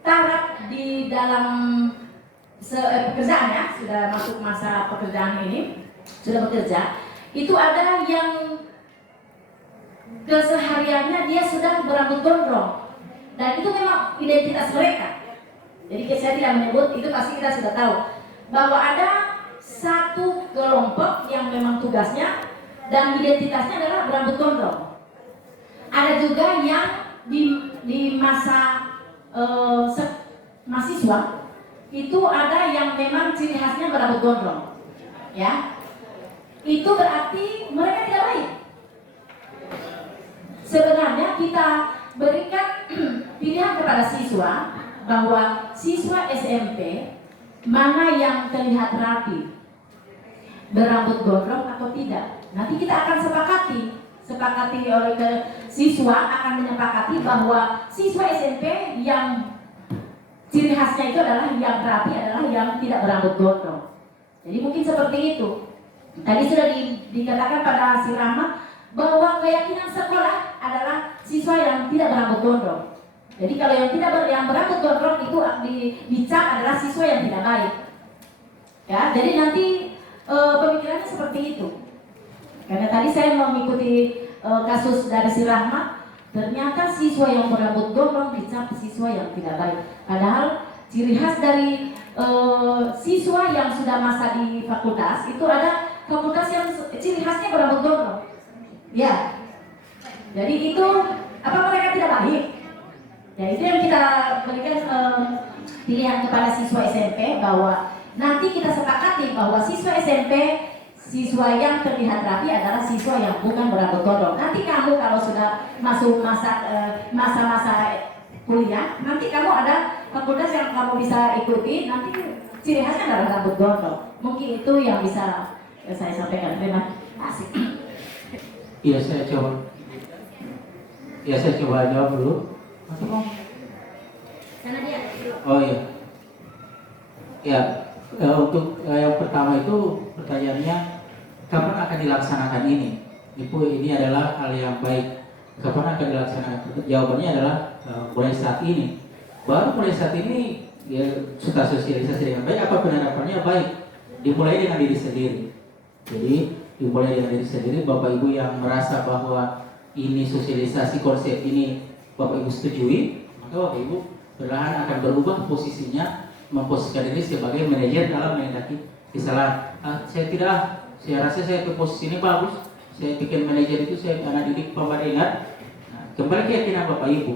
taraf di dalam pekerjaan, ya, sudah masuk masa pekerjaan ini, sudah bekerja, itu ada yang kesehariannya dia sudah berambut gondrong dan itu memang identitas mereka. Jadi saya tidak menyebut, itu pasti kita sudah tahu bahwa ada satu kelompok yang memang tugasnya dan identitasnya adalah berambut gondrong. Ada juga yang di masa mahasiswa itu ada yang memang ciri khasnya berambut gondrong, ya. Itu berarti mereka tidak baik. Sebenarnya kita berikan pilihan kepada siswa bahwa siswa SMP mana yang terlihat rapi, berambut gondrong atau tidak. Nanti kita akan sepakati oleh siswa akan menyepakati bahwa siswa SMP yang ciri khasnya itu adalah yang rapi adalah yang tidak berambut gondrong. Jadi mungkin seperti itu. Tadi sudah dikatakan pada si Rahma bahwa keyakinan sekolah adalah siswa yang tidak berambut gondrong. Jadi kalau yang berambut gondrong itu dicap adalah siswa yang tidak baik. Ya, jadi nanti pemikirannya seperti itu. Karena tadi saya mengikuti kasus dari si Rahma, ternyata siswa yang berambut gondrong dicap siswa yang tidak baik. Padahal ciri khas dari siswa yang sudah masa di fakultas itu ada fakultas yang ciri khasnya berambut gondrong. Ya. Jadi itu apa mereka tidak baik? Ya itu yang kita berikan pilihan kepada siswa SMP bahwa nanti kita sepakati bahwa siswa SMP siswa yang terlihat rapi adalah siswa yang bukan berambut gondrong. Nanti kamu kalau sudah masuk masa-masa kuliah, nanti kamu ada fakultas yang kamu bisa ikuti, nanti ciri khasnya adalah rambut gondrong. Mungkin itu yang bisa saya sampaikan. Terima kasih. Iya, saya coba jawab dulu. Sana dia. Oh iya. Ya, untuk yang pertama itu pertanyaannya kapan akan dilaksanakan ini? Ini adalah hal yang baik. Kapan akan dilaksanakan? Jawabannya adalah mulai saat ini. Baru mulai saat ini ya sudah sosialisasi dengan baik. Apa penerapannya baik? Dimulai dengan diri sendiri. Jadi dimulai dengan diri sendiri. Bapak Ibu yang merasa bahwa ini sosialisasi konsep ini Bapak Ibu setujui, maka Bapak Ibu perlahan akan berubah posisinya, memposisikan diri sebagai manajer dalam mengendaki kesalahan. Saya rasa saya ke posisi ini bagus. Saya bikin manajer itu saya anak didik pembandingan. Nah, kembali keyakinan Bapak Ibu.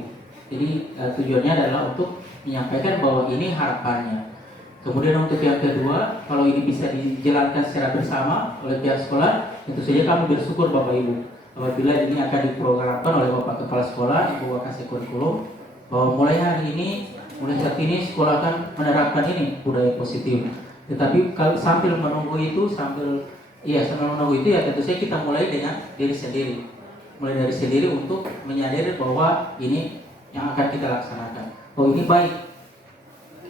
Jadi tujuannya adalah untuk menyampaikan bahwa ini harapannya. Kemudian untuk yang kedua, kalau ini bisa dijalankan secara bersama oleh pihak sekolah, tentu saja kami bersyukur Bapak Ibu. Apabila ini akan diprogramkan oleh Bapak Kepala Sekolah, Ibu Wakasih Kurikulum, bahwa mulai hari ini, mulai saat ini sekolah akan menerapkan ini budaya positif. Tetapi kalau sambil menunggu itu, sambil menunggu itu ya tentu saja kita mulai dengan diri sendiri. Mulai dari sendiri untuk menyadari bahwa ini yang akan kita laksanakan. Oh ini baik.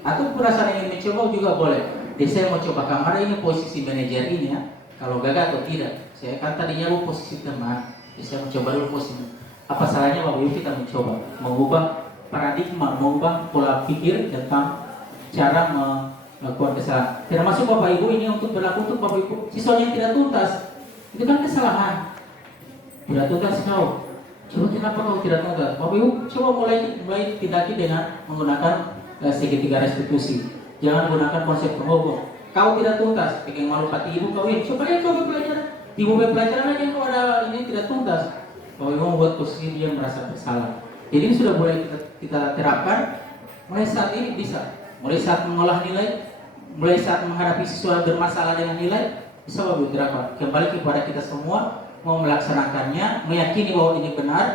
Atau perasaan ingin mencoba juga boleh. Jadi saya mau coba kamar ini posisi manajer ini ya. Kalau gagal atau tidak. Saya kan tadinya posisi teman. Jadi saya mencoba dulu posisi. Apa salahnya Bapak Ibu kita mencoba mengubah paradigma, mengubah pola pikir tentang cara melakukan kesalahan. Termasuk Bapak Ibu ini untuk berlaku untuk Bapak Ibu siswanya yang tidak tuntas. Itu kan kesalahan. Tidak tuntas kau. Coba kenapa kau tidak tuntas? Bapak Ibu coba mulai tindaki dengan menggunakan segitiga restitusi. Jangan gunakan konsep penghubung. Kau tidak tuntas, bikin malu hati ibu kau ini. Coba lihat kau belajar. Ibu pelajaran aja kau ada ini tidak tuntas. Kau ibu membuat posisi dia merasa bersalah. Jadi ini sudah mulai kita terapkan. Mulai saat ini bisa. Mulai saat mengolah nilai, mulai saat menghadapi siswa bermasalah dengan nilai, bisa Bapak Ibu terapkan. Kembali kepada kita semua mau melaksanakannya, meyakini bahwa ini benar.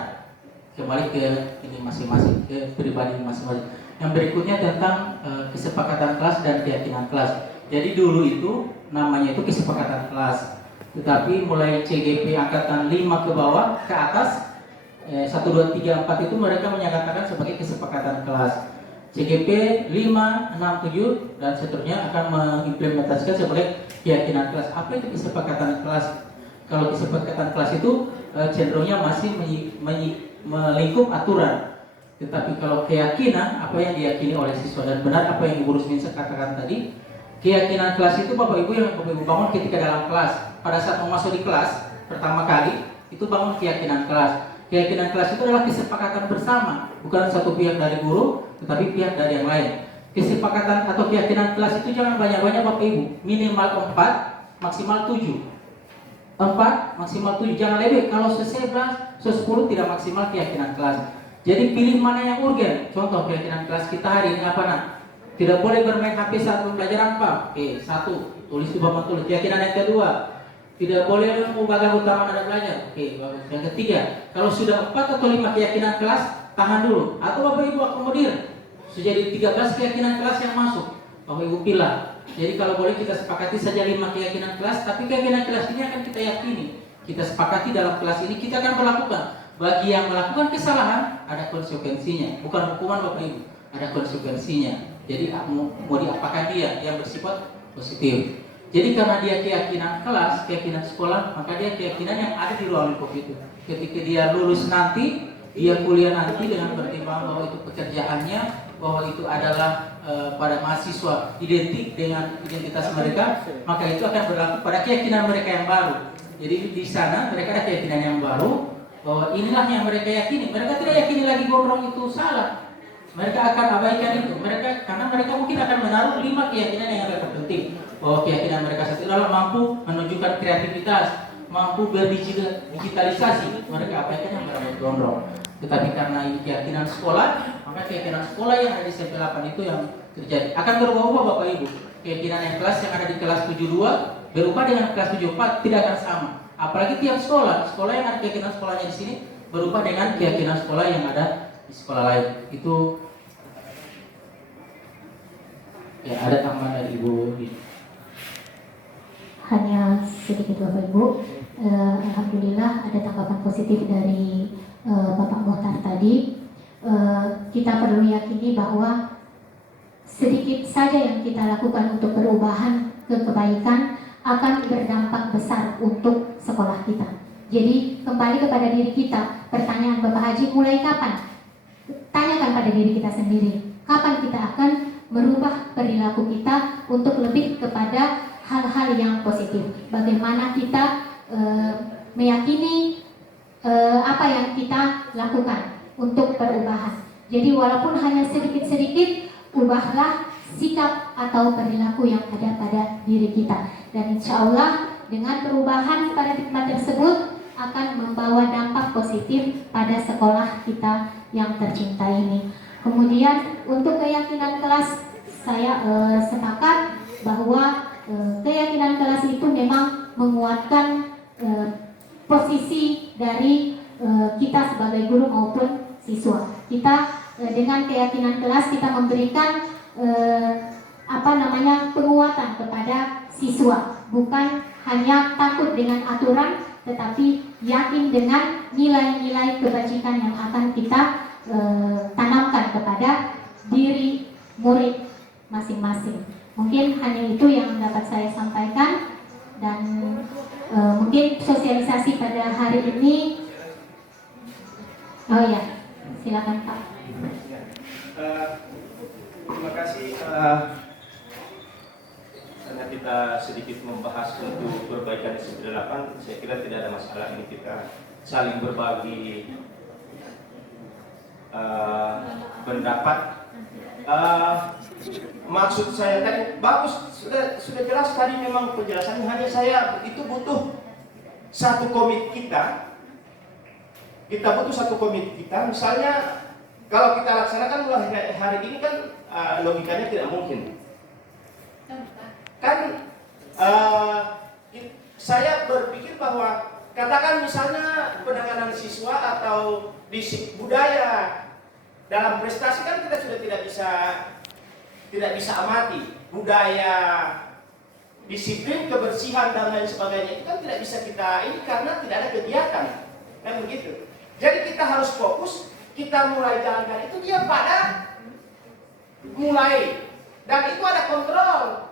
Kembali ke ini masing-masing, ke pribadi masing-masing. Yang berikutnya tentang kesepakatan kelas dan keyakinan kelas. Jadi dulu itu namanya itu kesepakatan kelas. Tetapi mulai CGP angkatan 5 ke bawah ke atas 1, 2, 3, 4 itu mereka menyatakan sebagai kesepakatan kelas. CGP 5, 6, 7 dan seterusnya akan mengimplementasikan sebagai keyakinan kelas. Apa itu kesepakatan kelas? Kalau kesepakatan kelas itu cenderungnya masih melingkup aturan. Tetapi kalau keyakinan, apa yang diyakini oleh siswa dan benar apa yang Ibu Rusmin katakan tadi, keyakinan kelas itu Bapak Ibu yang Bapak Ibu bangun ketika dalam kelas. Pada saat mau masuk di kelas pertama kali itu bangun keyakinan kelas. Keyakinan kelas itu adalah kesepakatan bersama, bukan satu pihak dari guru, tetapi pihak dari yang lain. Kesepakatan atau keyakinan kelas itu jangan banyak-banyak Bapak Ibu, minimal 4, maksimal 7. 4, maksimal 7, jangan lebih. Kalau se-11, se-10 tidak maksimal keyakinan kelas. Jadi pilih mana yang urgen. Contoh keyakinan kelas kita hari ini apa nak? Tidak boleh bermain HP saat pembelajaran apa? Oke, 1, tulis di papan tulis. Keyakinan yang kedua, tidak boleh bagian utama nada belajar. Oke, bagus. Yang ketiga, kalau sudah 4 atau 5 keyakinan kelas, tahan dulu. Atau Bapak Ibu akomodir. Sudah jadi 13 keyakinan kelas yang masuk. Bapak Ibu pilih. Jadi kalau boleh kita sepakati saja 5 keyakinan kelas, tapi keyakinan kelas ini akan kita yakini. Kita sepakati dalam kelas ini kita akan melakukan. Bagi yang melakukan kesalahan ada konsekuensinya, bukan hukuman Bapak Ibu, ada konsekuensinya. Jadi mau diapakan dia yang bersifat positif. Jadi karena dia keyakinan kelas, keyakinan sekolah, maka dia keyakinan yang ada di ruang lingkup itu. Ketika dia lulus nanti, dia kuliah nanti dengan pertimbangan bahwa itu pekerjaannya, bahwa itu adalah pada mahasiswa identik dengan identitas mereka, maka itu akan berlaku pada keyakinan mereka yang baru. Jadi di sana mereka ada keyakinan yang baru, bahwa inilah yang mereka yakini. Mereka tidak yakini lagi gondrong itu salah. Mereka akan abaikan itu. Karena mereka mungkin akan menaruh 5 keyakinan yang lebih penting. Bahwa keyakinan mereka satu adalah mampu menunjukkan kreativitas, mampu berdigitalisasi. Mereka abaikan yang berbeda gondrong. Tetapi karena ini keyakinan sekolah, maka keyakinan sekolah yang ada di SMP 8 itu yang terjadi. Akan berubah-ubah Bapak Ibu. Keyakinan yang kelas yang ada di kelas 72 berubah dengan kelas 74 tidak akan sama. Apalagi tiap sekolah yang ada keyakinan sekolahnya di sini berubah dengan keyakinan sekolah yang ada di sekolah lain. Itu ya ada tambahan dari Ibu. Hanya sedikit Bapak Ibu. Alhamdulillah ada tanggapan positif dari Bapak Mohtar tadi. Kita perlu yakini bahwa sedikit saja yang kita lakukan untuk perubahan ke kebaikan akan berdampak besar untuk sekolah kita. Jadi kembali kepada diri kita. Pertanyaan Bapak Haji, mulai kapan? Tanyakan pada diri kita sendiri. Kapan kita akan merubah perilaku kita untuk lebih kepada hal-hal yang positif? Bagaimana kita meyakini apa yang kita lakukan untuk perubahan. Jadi walaupun hanya sedikit-sedikit, ubahlah sikap atau perilaku yang ada pada diri kita. Dan insya Allah dengan perubahan paradigma tersebut akan membawa dampak positif pada sekolah kita yang tercinta ini. Kemudian untuk keyakinan kelas, saya sepakat bahwa keyakinan kelas itu memang menguatkan posisi dari kita sebagai guru maupun siswa. Kita dengan keyakinan kelas kita memberikan penguatan kepada siswa, bukan hanya takut dengan aturan, tetapi yakin dengan nilai-nilai kebajikan yang akan kita tanamkan kepada diri murid masing-masing. Mungkin hanya itu yang dapat saya sampaikan, dan mungkin sosialisasi pada hari ini. Oh ya, silakan Pak. Terima kasih. Karena kita sedikit membahas untuk perbaikan SMP 8, saya kira tidak ada masalah ini kita saling berbagi pendapat. Maksud saya tadi bagus, sudah jelas tadi memang penjelasannya. Hanya saya itu butuh satu komit kita. Kita butuh satu komit kita. Misalnya kalau kita laksanakan mulai hari ini kan logikanya tidak mungkin. Kan saya berpikir bahwa katakan misalnya penanganan siswa atau disiplin budaya dalam prestasi kan kita sudah tidak bisa amati budaya Disiplin, kebersihan dan lain sebagainya itu kan tidak bisa kita ini karena tidak ada kegiatan, kan begitu. Jadi kita harus fokus, kita mulai jalankan itu dia pada mulai, dan itu ada kontrol.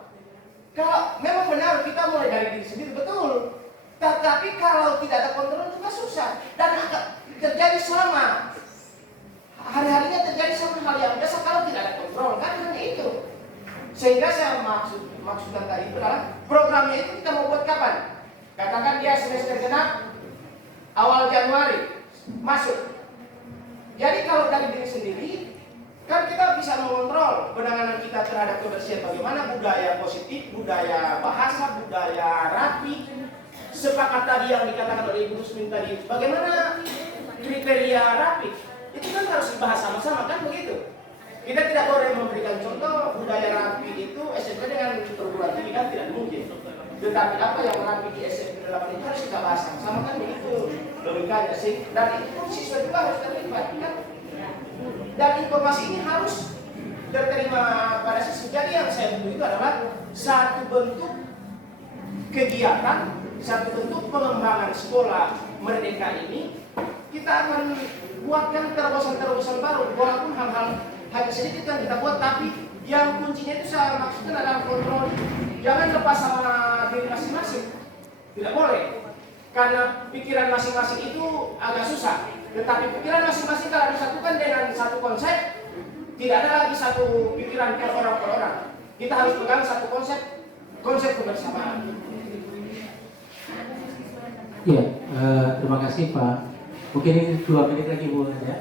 Kalau memang benar kita mulai dari diri sendiri, betul. Tetapi kalau tidak ada kontrol juga susah dan akan terjadi sama. Hari-harinya terjadi sama hal yang biasa kalau tidak ada kontrol, kan hanya itu. Sehingga saya maksudkan tadi itu adalah programnya itu kita mau buat kapan? Katakan dia semester genap awal Januari masuk. Jadi kalau dari diri sendiri kan kita bisa mengontrol penanganan kita terhadap kebersihan, bagaimana budaya positif, budaya bahasa, budaya rapi. Sepakat tadi yang dikatakan oleh Ibu Rusmin tadi, bagaimana kriteria rapi? Itu kan harus dibahas sama-sama, kan begitu. Kita tidak boleh memberikan contoh budaya rapi itu SMP dengan perguruan tinggi kan tidak mungkin. Tetapi apa yang rapi di SMP 8 itu harus kita bahas sama-sama, kan begitu logikanya sih. Dan itu pun siswa juga harus terlibat kan. Dan informasi ini harus diterima pada siswa. Jadi yang saya butuh itu adalah satu bentuk kegiatan, satu bentuk pengembangan sekolah merdeka ini. Kita akan buatkan terobosan-terobosan baru, walaupun hal-hal hanya sedikit yang kita buat, tapi yang kuncinya itu saya maksudkan adalah kontrol. Jangan lepas sama diri masing-masing, tidak boleh, karena pikiran masing-masing itu agak susah. Tetapi pikiran masing-masing kalau disatukan dengan satu konsep, tidak ada lagi satu pikiran per orang. Kita harus pegang satu konsep kebersamaan. Ya, terima kasih Pak. Mungkin ini 2 menit lagi Bu ya,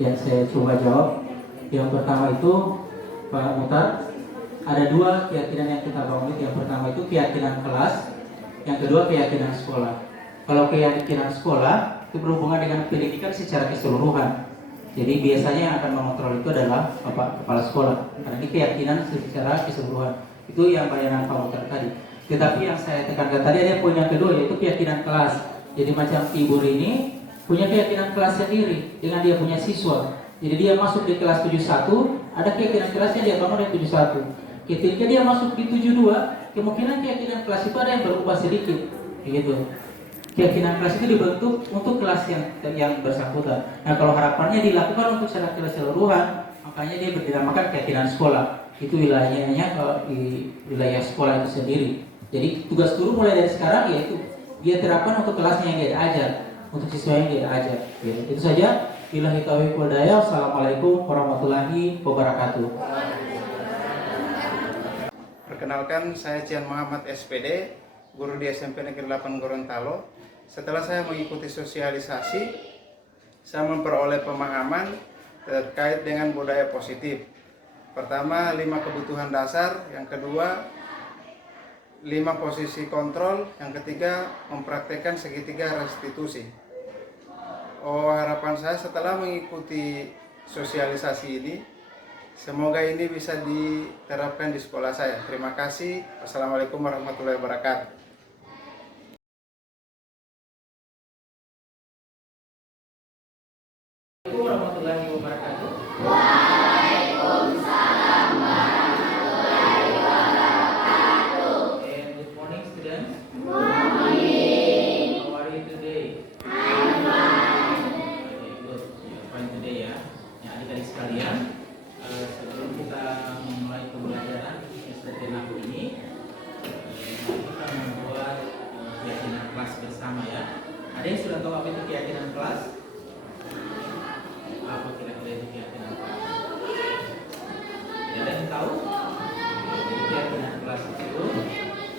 yang saya coba jawab. Yang pertama itu Pak Mutar, ada 2 keyakinan yang kita bangun. Yang pertama itu keyakinan kelas, yang kedua keyakinan sekolah. Kalau keyakinan sekolah itu berhubungan dengan pendidikan secara keseluruhan. Jadi biasanya yang akan mengontrol itu adalah kepala sekolah, karena ini keyakinan secara keseluruhan. Itu yang bayangan Pak Mutar tadi. Tetapi yang saya tekankan tadi ada poin yang kedua, yaitu keyakinan kelas. Jadi macam Ibu ini punya keyakinan kelas sendiri dengan dia punya siswa. Jadi dia masuk di kelas 71, ada keyakinan kelasnya dia bangun di 71. Ketika dia masuk di 72, kemungkinan keyakinan kelas itu ada yang berubah sedikit, begitu. Keyakinan kelas itu dibentuk untuk kelas yang bersangkutan. Nah, kalau harapannya dilakukan untuk secara keseluruhan, makanya dia berdinamakan keyakinan sekolah. Itu wilayahnya di wilayah sekolah itu sendiri. Jadi tugas guru mulai dari sekarang yaitu dia terapkan untuk kelasnya yang dia ajar, untuk siswa yang dia ajar. Ya, itu saja. Billahi taufiq wal hidayah. Assalamualaikum warahmatullahi wabarakatuh. Perkenalkan, saya Cian Muhammad SPD, guru di SMP Negeri 8 Gorontalo. Setelah saya mengikuti sosialisasi, saya memperoleh pemahaman terkait dengan budaya positif. Pertama, 5 kebutuhan dasar. Yang kedua, 5 posisi kontrol. Yang ketiga, mempraktekkan segitiga restitusi. Harapan saya setelah mengikuti sosialisasi ini, semoga ini bisa diterapkan di sekolah saya. Terima kasih. Wassalamualaikum warahmatullahi wabarakatuh. Warahmatullahi wabarakatuh. Waalaikumsalam warahmatullahi wabarakatuh. And good morning students. Morning. How are you today? I'm fine. Okay, good. You're fine today ya. Ya, adik-adik sekalian, sebelum kita memulai pembelajaran semester genap ini, kita membuat keyakinan kelas bersama ya. Ada yang sudah tahu apa itu keyakinan kelas? Apa kira-kira itu keyakinan kelas? Ada yang tahu? Jadi keyakinan kelas itu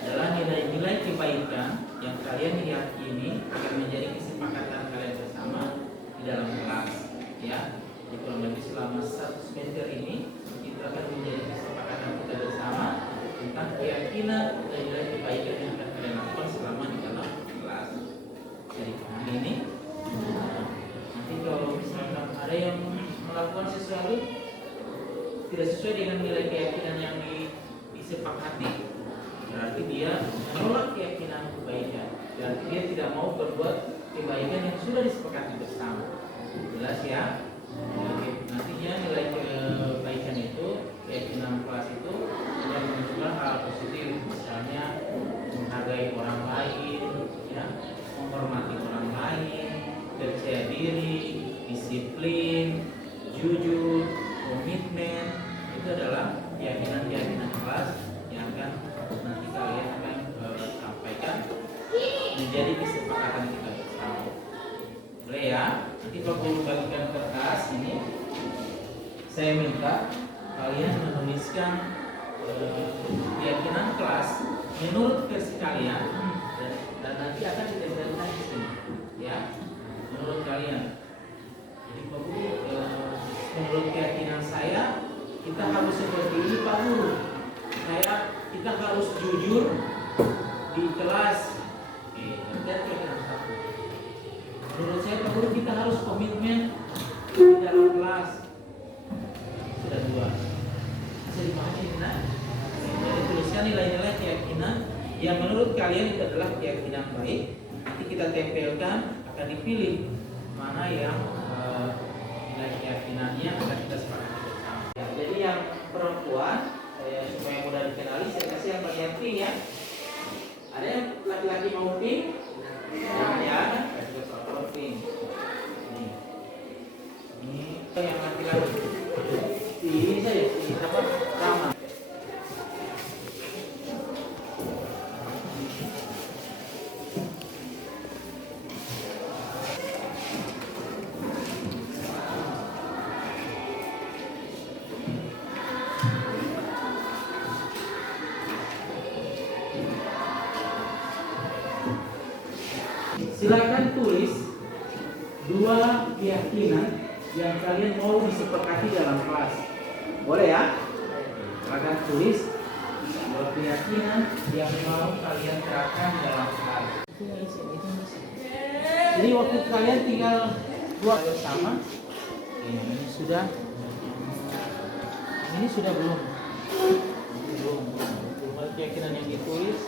adalah nilai-nilai kebaikan yang kalian yakini akan menjadi kesepakatan kalian bersama di dalam kelas ya. Jadi kurang lebih selama 1 semester ini kita akan menjadi kesepakatan kita bersama tentang keyakinan dan nilai kebaikan yang akan kalian lakukan selama di dalam kelas. Jadi pahami ini. Nanti kalau misalkan ada yang melakukan sesuatu tidak sesuai dengan nilai keyakinan yang disepakati, berarti dia menolak keyakinan kebaikan. Berarti dia tidak mau berbuat kebaikan yang sudah disepakati bersama. Jelas ya? Oke. Nantinya nilai kebaikan itu, keyakinan kelas itu sudah menunjukkan hal positif. Misalnya ketika guru bagikan kertas ini, saya minta kalian menuliskan keyakinan kelas menurut versi kalian dan nanti akan ditempelkan di sini, ya, menurut kalian. Jadi Pak Guru, menurut keyakinan saya kita harus seperti ini Pak Guru. Kita harus jujur di kelas. Dan keyakinan satu. Menurut saya Pak Guru kita harus komitmen di dalam kelas. Sudah dua. Bisa dipahami benar? Jadi tuliskan nilai-nilai keyakinan yang menurut kalian itu adalah keyakinan baik. Nanti kita tempelkan, akan dipilih mana yang nilai keyakinannya akan kita sepakati bersama. Ya, jadi yang perempuan, supaya mudah dikenali, saya kasih yang bagian pink ya. Ada yang laki-laki mau pink? Jangan ya, kasih soal pink. Ini yang laki-laki. Ini saja, ini apa? Sama. Silakan tulis dua keyakinan yang kalian mau disepakati dalam kelas. Boleh ya? Silakan tulis dua keyakinan yang mau kalian terapkan dalam kelas. Jadi waktu kalian tinggal buat bersama. Ini sudah belum? Belum. Dua keyakinan yang ditulis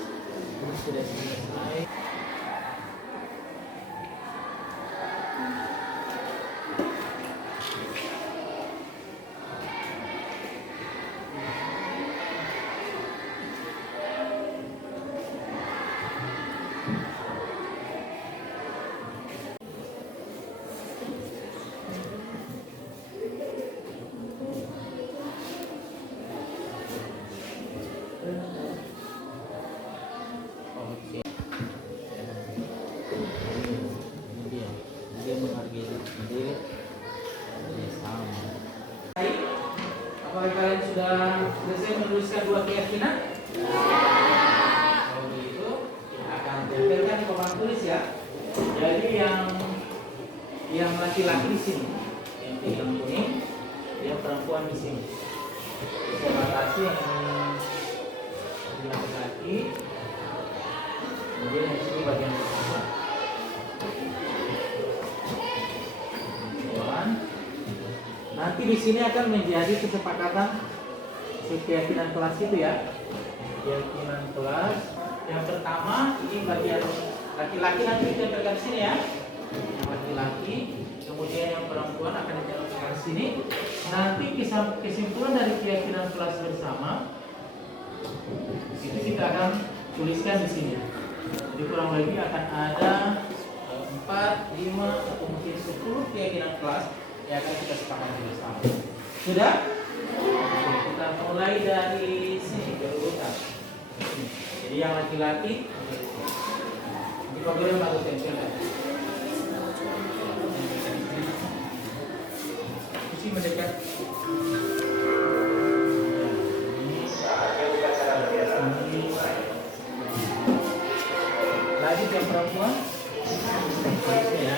ini sudah selesai. Apakah kalian sudah selesai menuliskan dua keyakinan? Kalau begitu, akan tempelkan di papan tulis ya. Jadi yang laki-laki di sini, yang kuning, yang perempuan di sini. Saya batasi yang laki-laki, kemudian yang sini bagian perempuan. Nanti di sini akan menjadi kesepakatan keyakinan kelas itu ya. Keyakinan kelas yang pertama ini bagian laki-laki nanti ditempelkan di sini ya. Yang laki-laki, kemudian yang perempuan akan ditempelkan di sini. Nanti kesimpulan dari keyakinan kelas bersama itu kita akan tuliskan di sini. Jadi kurang lebih akan ada 4, 5 atau mungkin 10 keyakinan kelas yang akan kita sepakati bersama. Sudah? Oke, kita mulai dari sini berurutan. Jadi yang laki-laki di bagian baru tempelkan. Mesti mendekat. Lagi yang perempuan. Ya.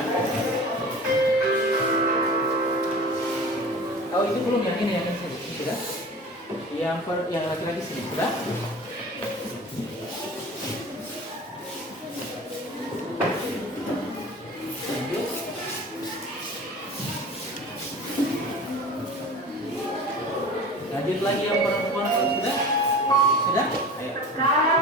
Oh itu belum yang ini sudah? Yang laki-laki sini sudah? Lanjut lagi yang perempuan kalau sudah? Sudah? Ayo.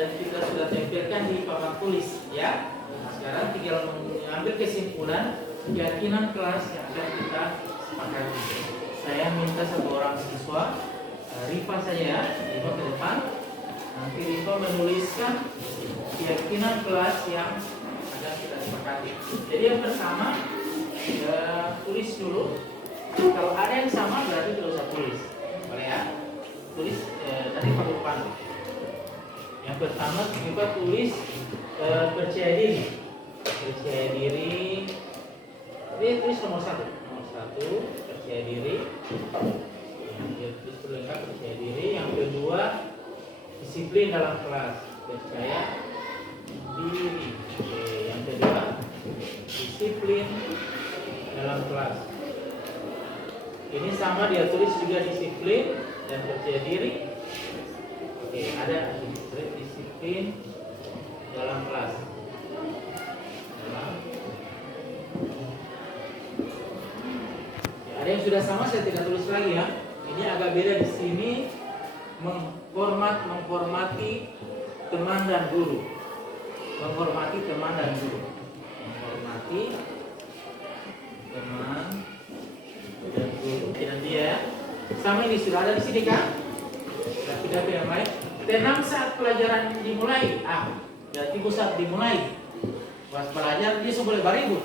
dan kita sudah tempelkan di papan tulis ya. Sekarang tinggal mengambil kesimpulan keyakinan kelas yang akan kita sepakati. Saya minta satu orang siswa, Rifa saja, Rifa ke depan. Nanti Rifa menuliskan keyakinan kelas yang akan kita sepakati. Jadi yang pertama, tulis dulu. Kalau ada yang sama berarti tidak usah tulis, boleh ya? Tulis tadi pakai depan. Yang pertama kita tulis percaya diri. Percaya diri. Ini tulis nomor satu, percaya diri. Yang tulis lengkap percaya diri. Yang kedua, disiplin dalam kelas. Percaya diri. Oke. Yang kedua, disiplin dalam kelas. Ini sama dia tulis juga disiplin dan percaya diri. Oke, ada disiplin dalam kelas. Ada yang sudah sama, saya tidak tulis lagi ya. Ini agak beda di sini. Menghormati teman dan guru. Menghormati teman dan guru. Menghormati teman dan guru. Dan dia sama ini sudah ada di sini kan? Sudah tidak ada yang lain. Tenang saat pelajaran dimulai. Berarti saat dimulai. Pas belajar dia boleh beribut.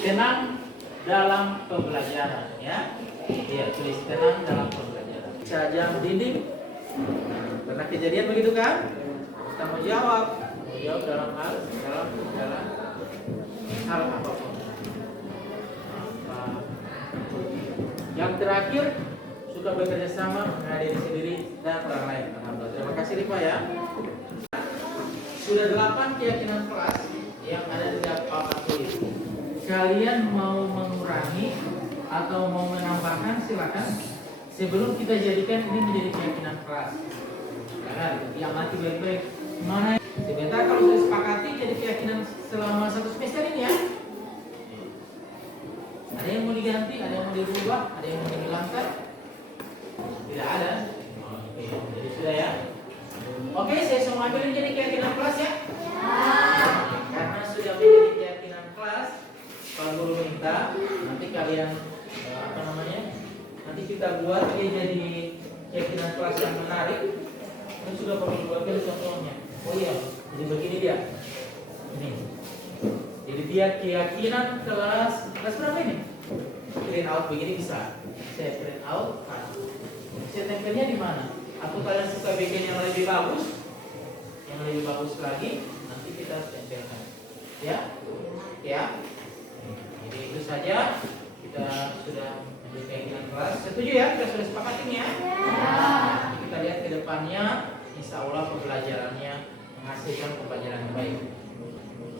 Tenang dalam pembelajaran ya. Iya, tulis tenang dalam pembelajaran. Sajam dinding. Pernah kejadian begitu kan? Kita mau jawab dalam hal apapun. Yang terakhir, suka bekerja sama dengan diri sendiri dan orang lain. Alhamdulillah. Terima kasih Rifa ya. Sudah 8 keyakinan kelas yang ada di papan tulis. Kalian mau mengurangi atau mau menambahkan silakan. Sebelum kita jadikan ini menjadi keyakinan kelas. Jangan yang nanti baik-baik. Mana sebentar kalau sudah sepakati jadi keyakinan selama 1 semester ini ya. Ada yang mau diganti, ada yang mau dirubah, ada yang mau dihilangkan? Tidak ada. Oke, jadi sudah ya. Oke, saya semua ambil jadi keyakinan kelas ya. Karena sudah menjadi keyakinan kelas, Pak Guru minta nanti kalian nanti kita buat dia jadi keyakinan kelas yang menarik. Ini sudah perlu dibuatkan contohnya. Oh iya, jadi begini dia. Ini. Jadi dia keyakinan kelas berapa ini? Print out begini bisa. Saya print out. Saya tempelnya di mana? Atau kalian suka bikin yang lebih bagus? Yang lebih bagus lagi nanti kita tempelkan. Ya? Ya. Jadi itu saja kita sudah ambil keyakinan kelas. Setuju ya? Kita sudah sepakat ini ya? Nanti kita lihat ke depannya. Insya Allah pembelajarannya menghasilkan pembelajaran yang baik.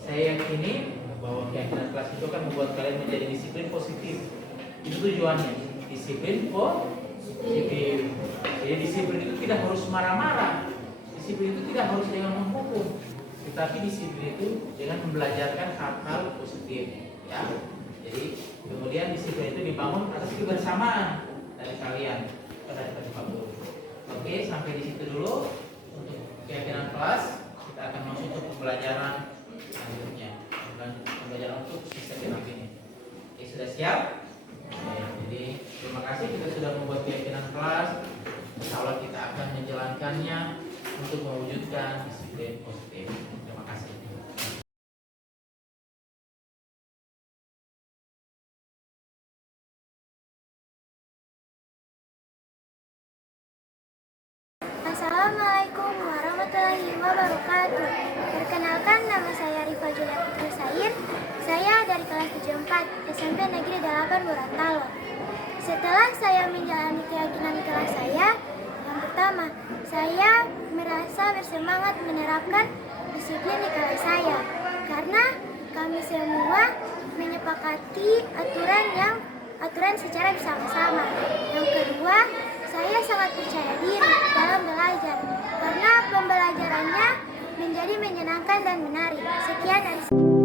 Saya yakini bahwa keyakinan kelas itu kan membuat kalian menjadi disiplin positif. Itu tujuannya. Disiplin positif. Jadi disiplin itu tidak harus marah-marah. Disiplin itu tidak harus dengan menghukum. Tetapi disiplin itu dengan membelajarkan hal-hal positif. Ya. Jadi kemudian disiplin itu dibangun atas kebersamaan dari kalian pada Pak Guru. Oke, sampai di situ dulu untuk keyakinan kelas. Kita akan masuk ke pembelajaran selanjutnya. Pembelajaran untuk sistem genap ini. Oke, sudah siap? Jadi terima kasih kita sudah membuat keyakinan kelas. Insya Allah kita akan menjalankannya untuk mewujudkan disiplin positif. Terima kasih. Assalamualaikum warahmatullahi wabarakatuh. Perkenalkan, nama saya Rifa Julia Putri Sain. Saya dari kelas 74 SMP Negeri 8 Gorontalo. Setelah saya menjalani keyakinan kelas saya, yang pertama, saya merasa bersemangat menerapkan disiplin di kelas saya karena kami semua menyepakati aturan secara bersama-sama. Yang kedua, saya sangat percaya diri dalam belajar karena pembelajarannya menjadi menyenangkan dan menarik. Sekian dari saya.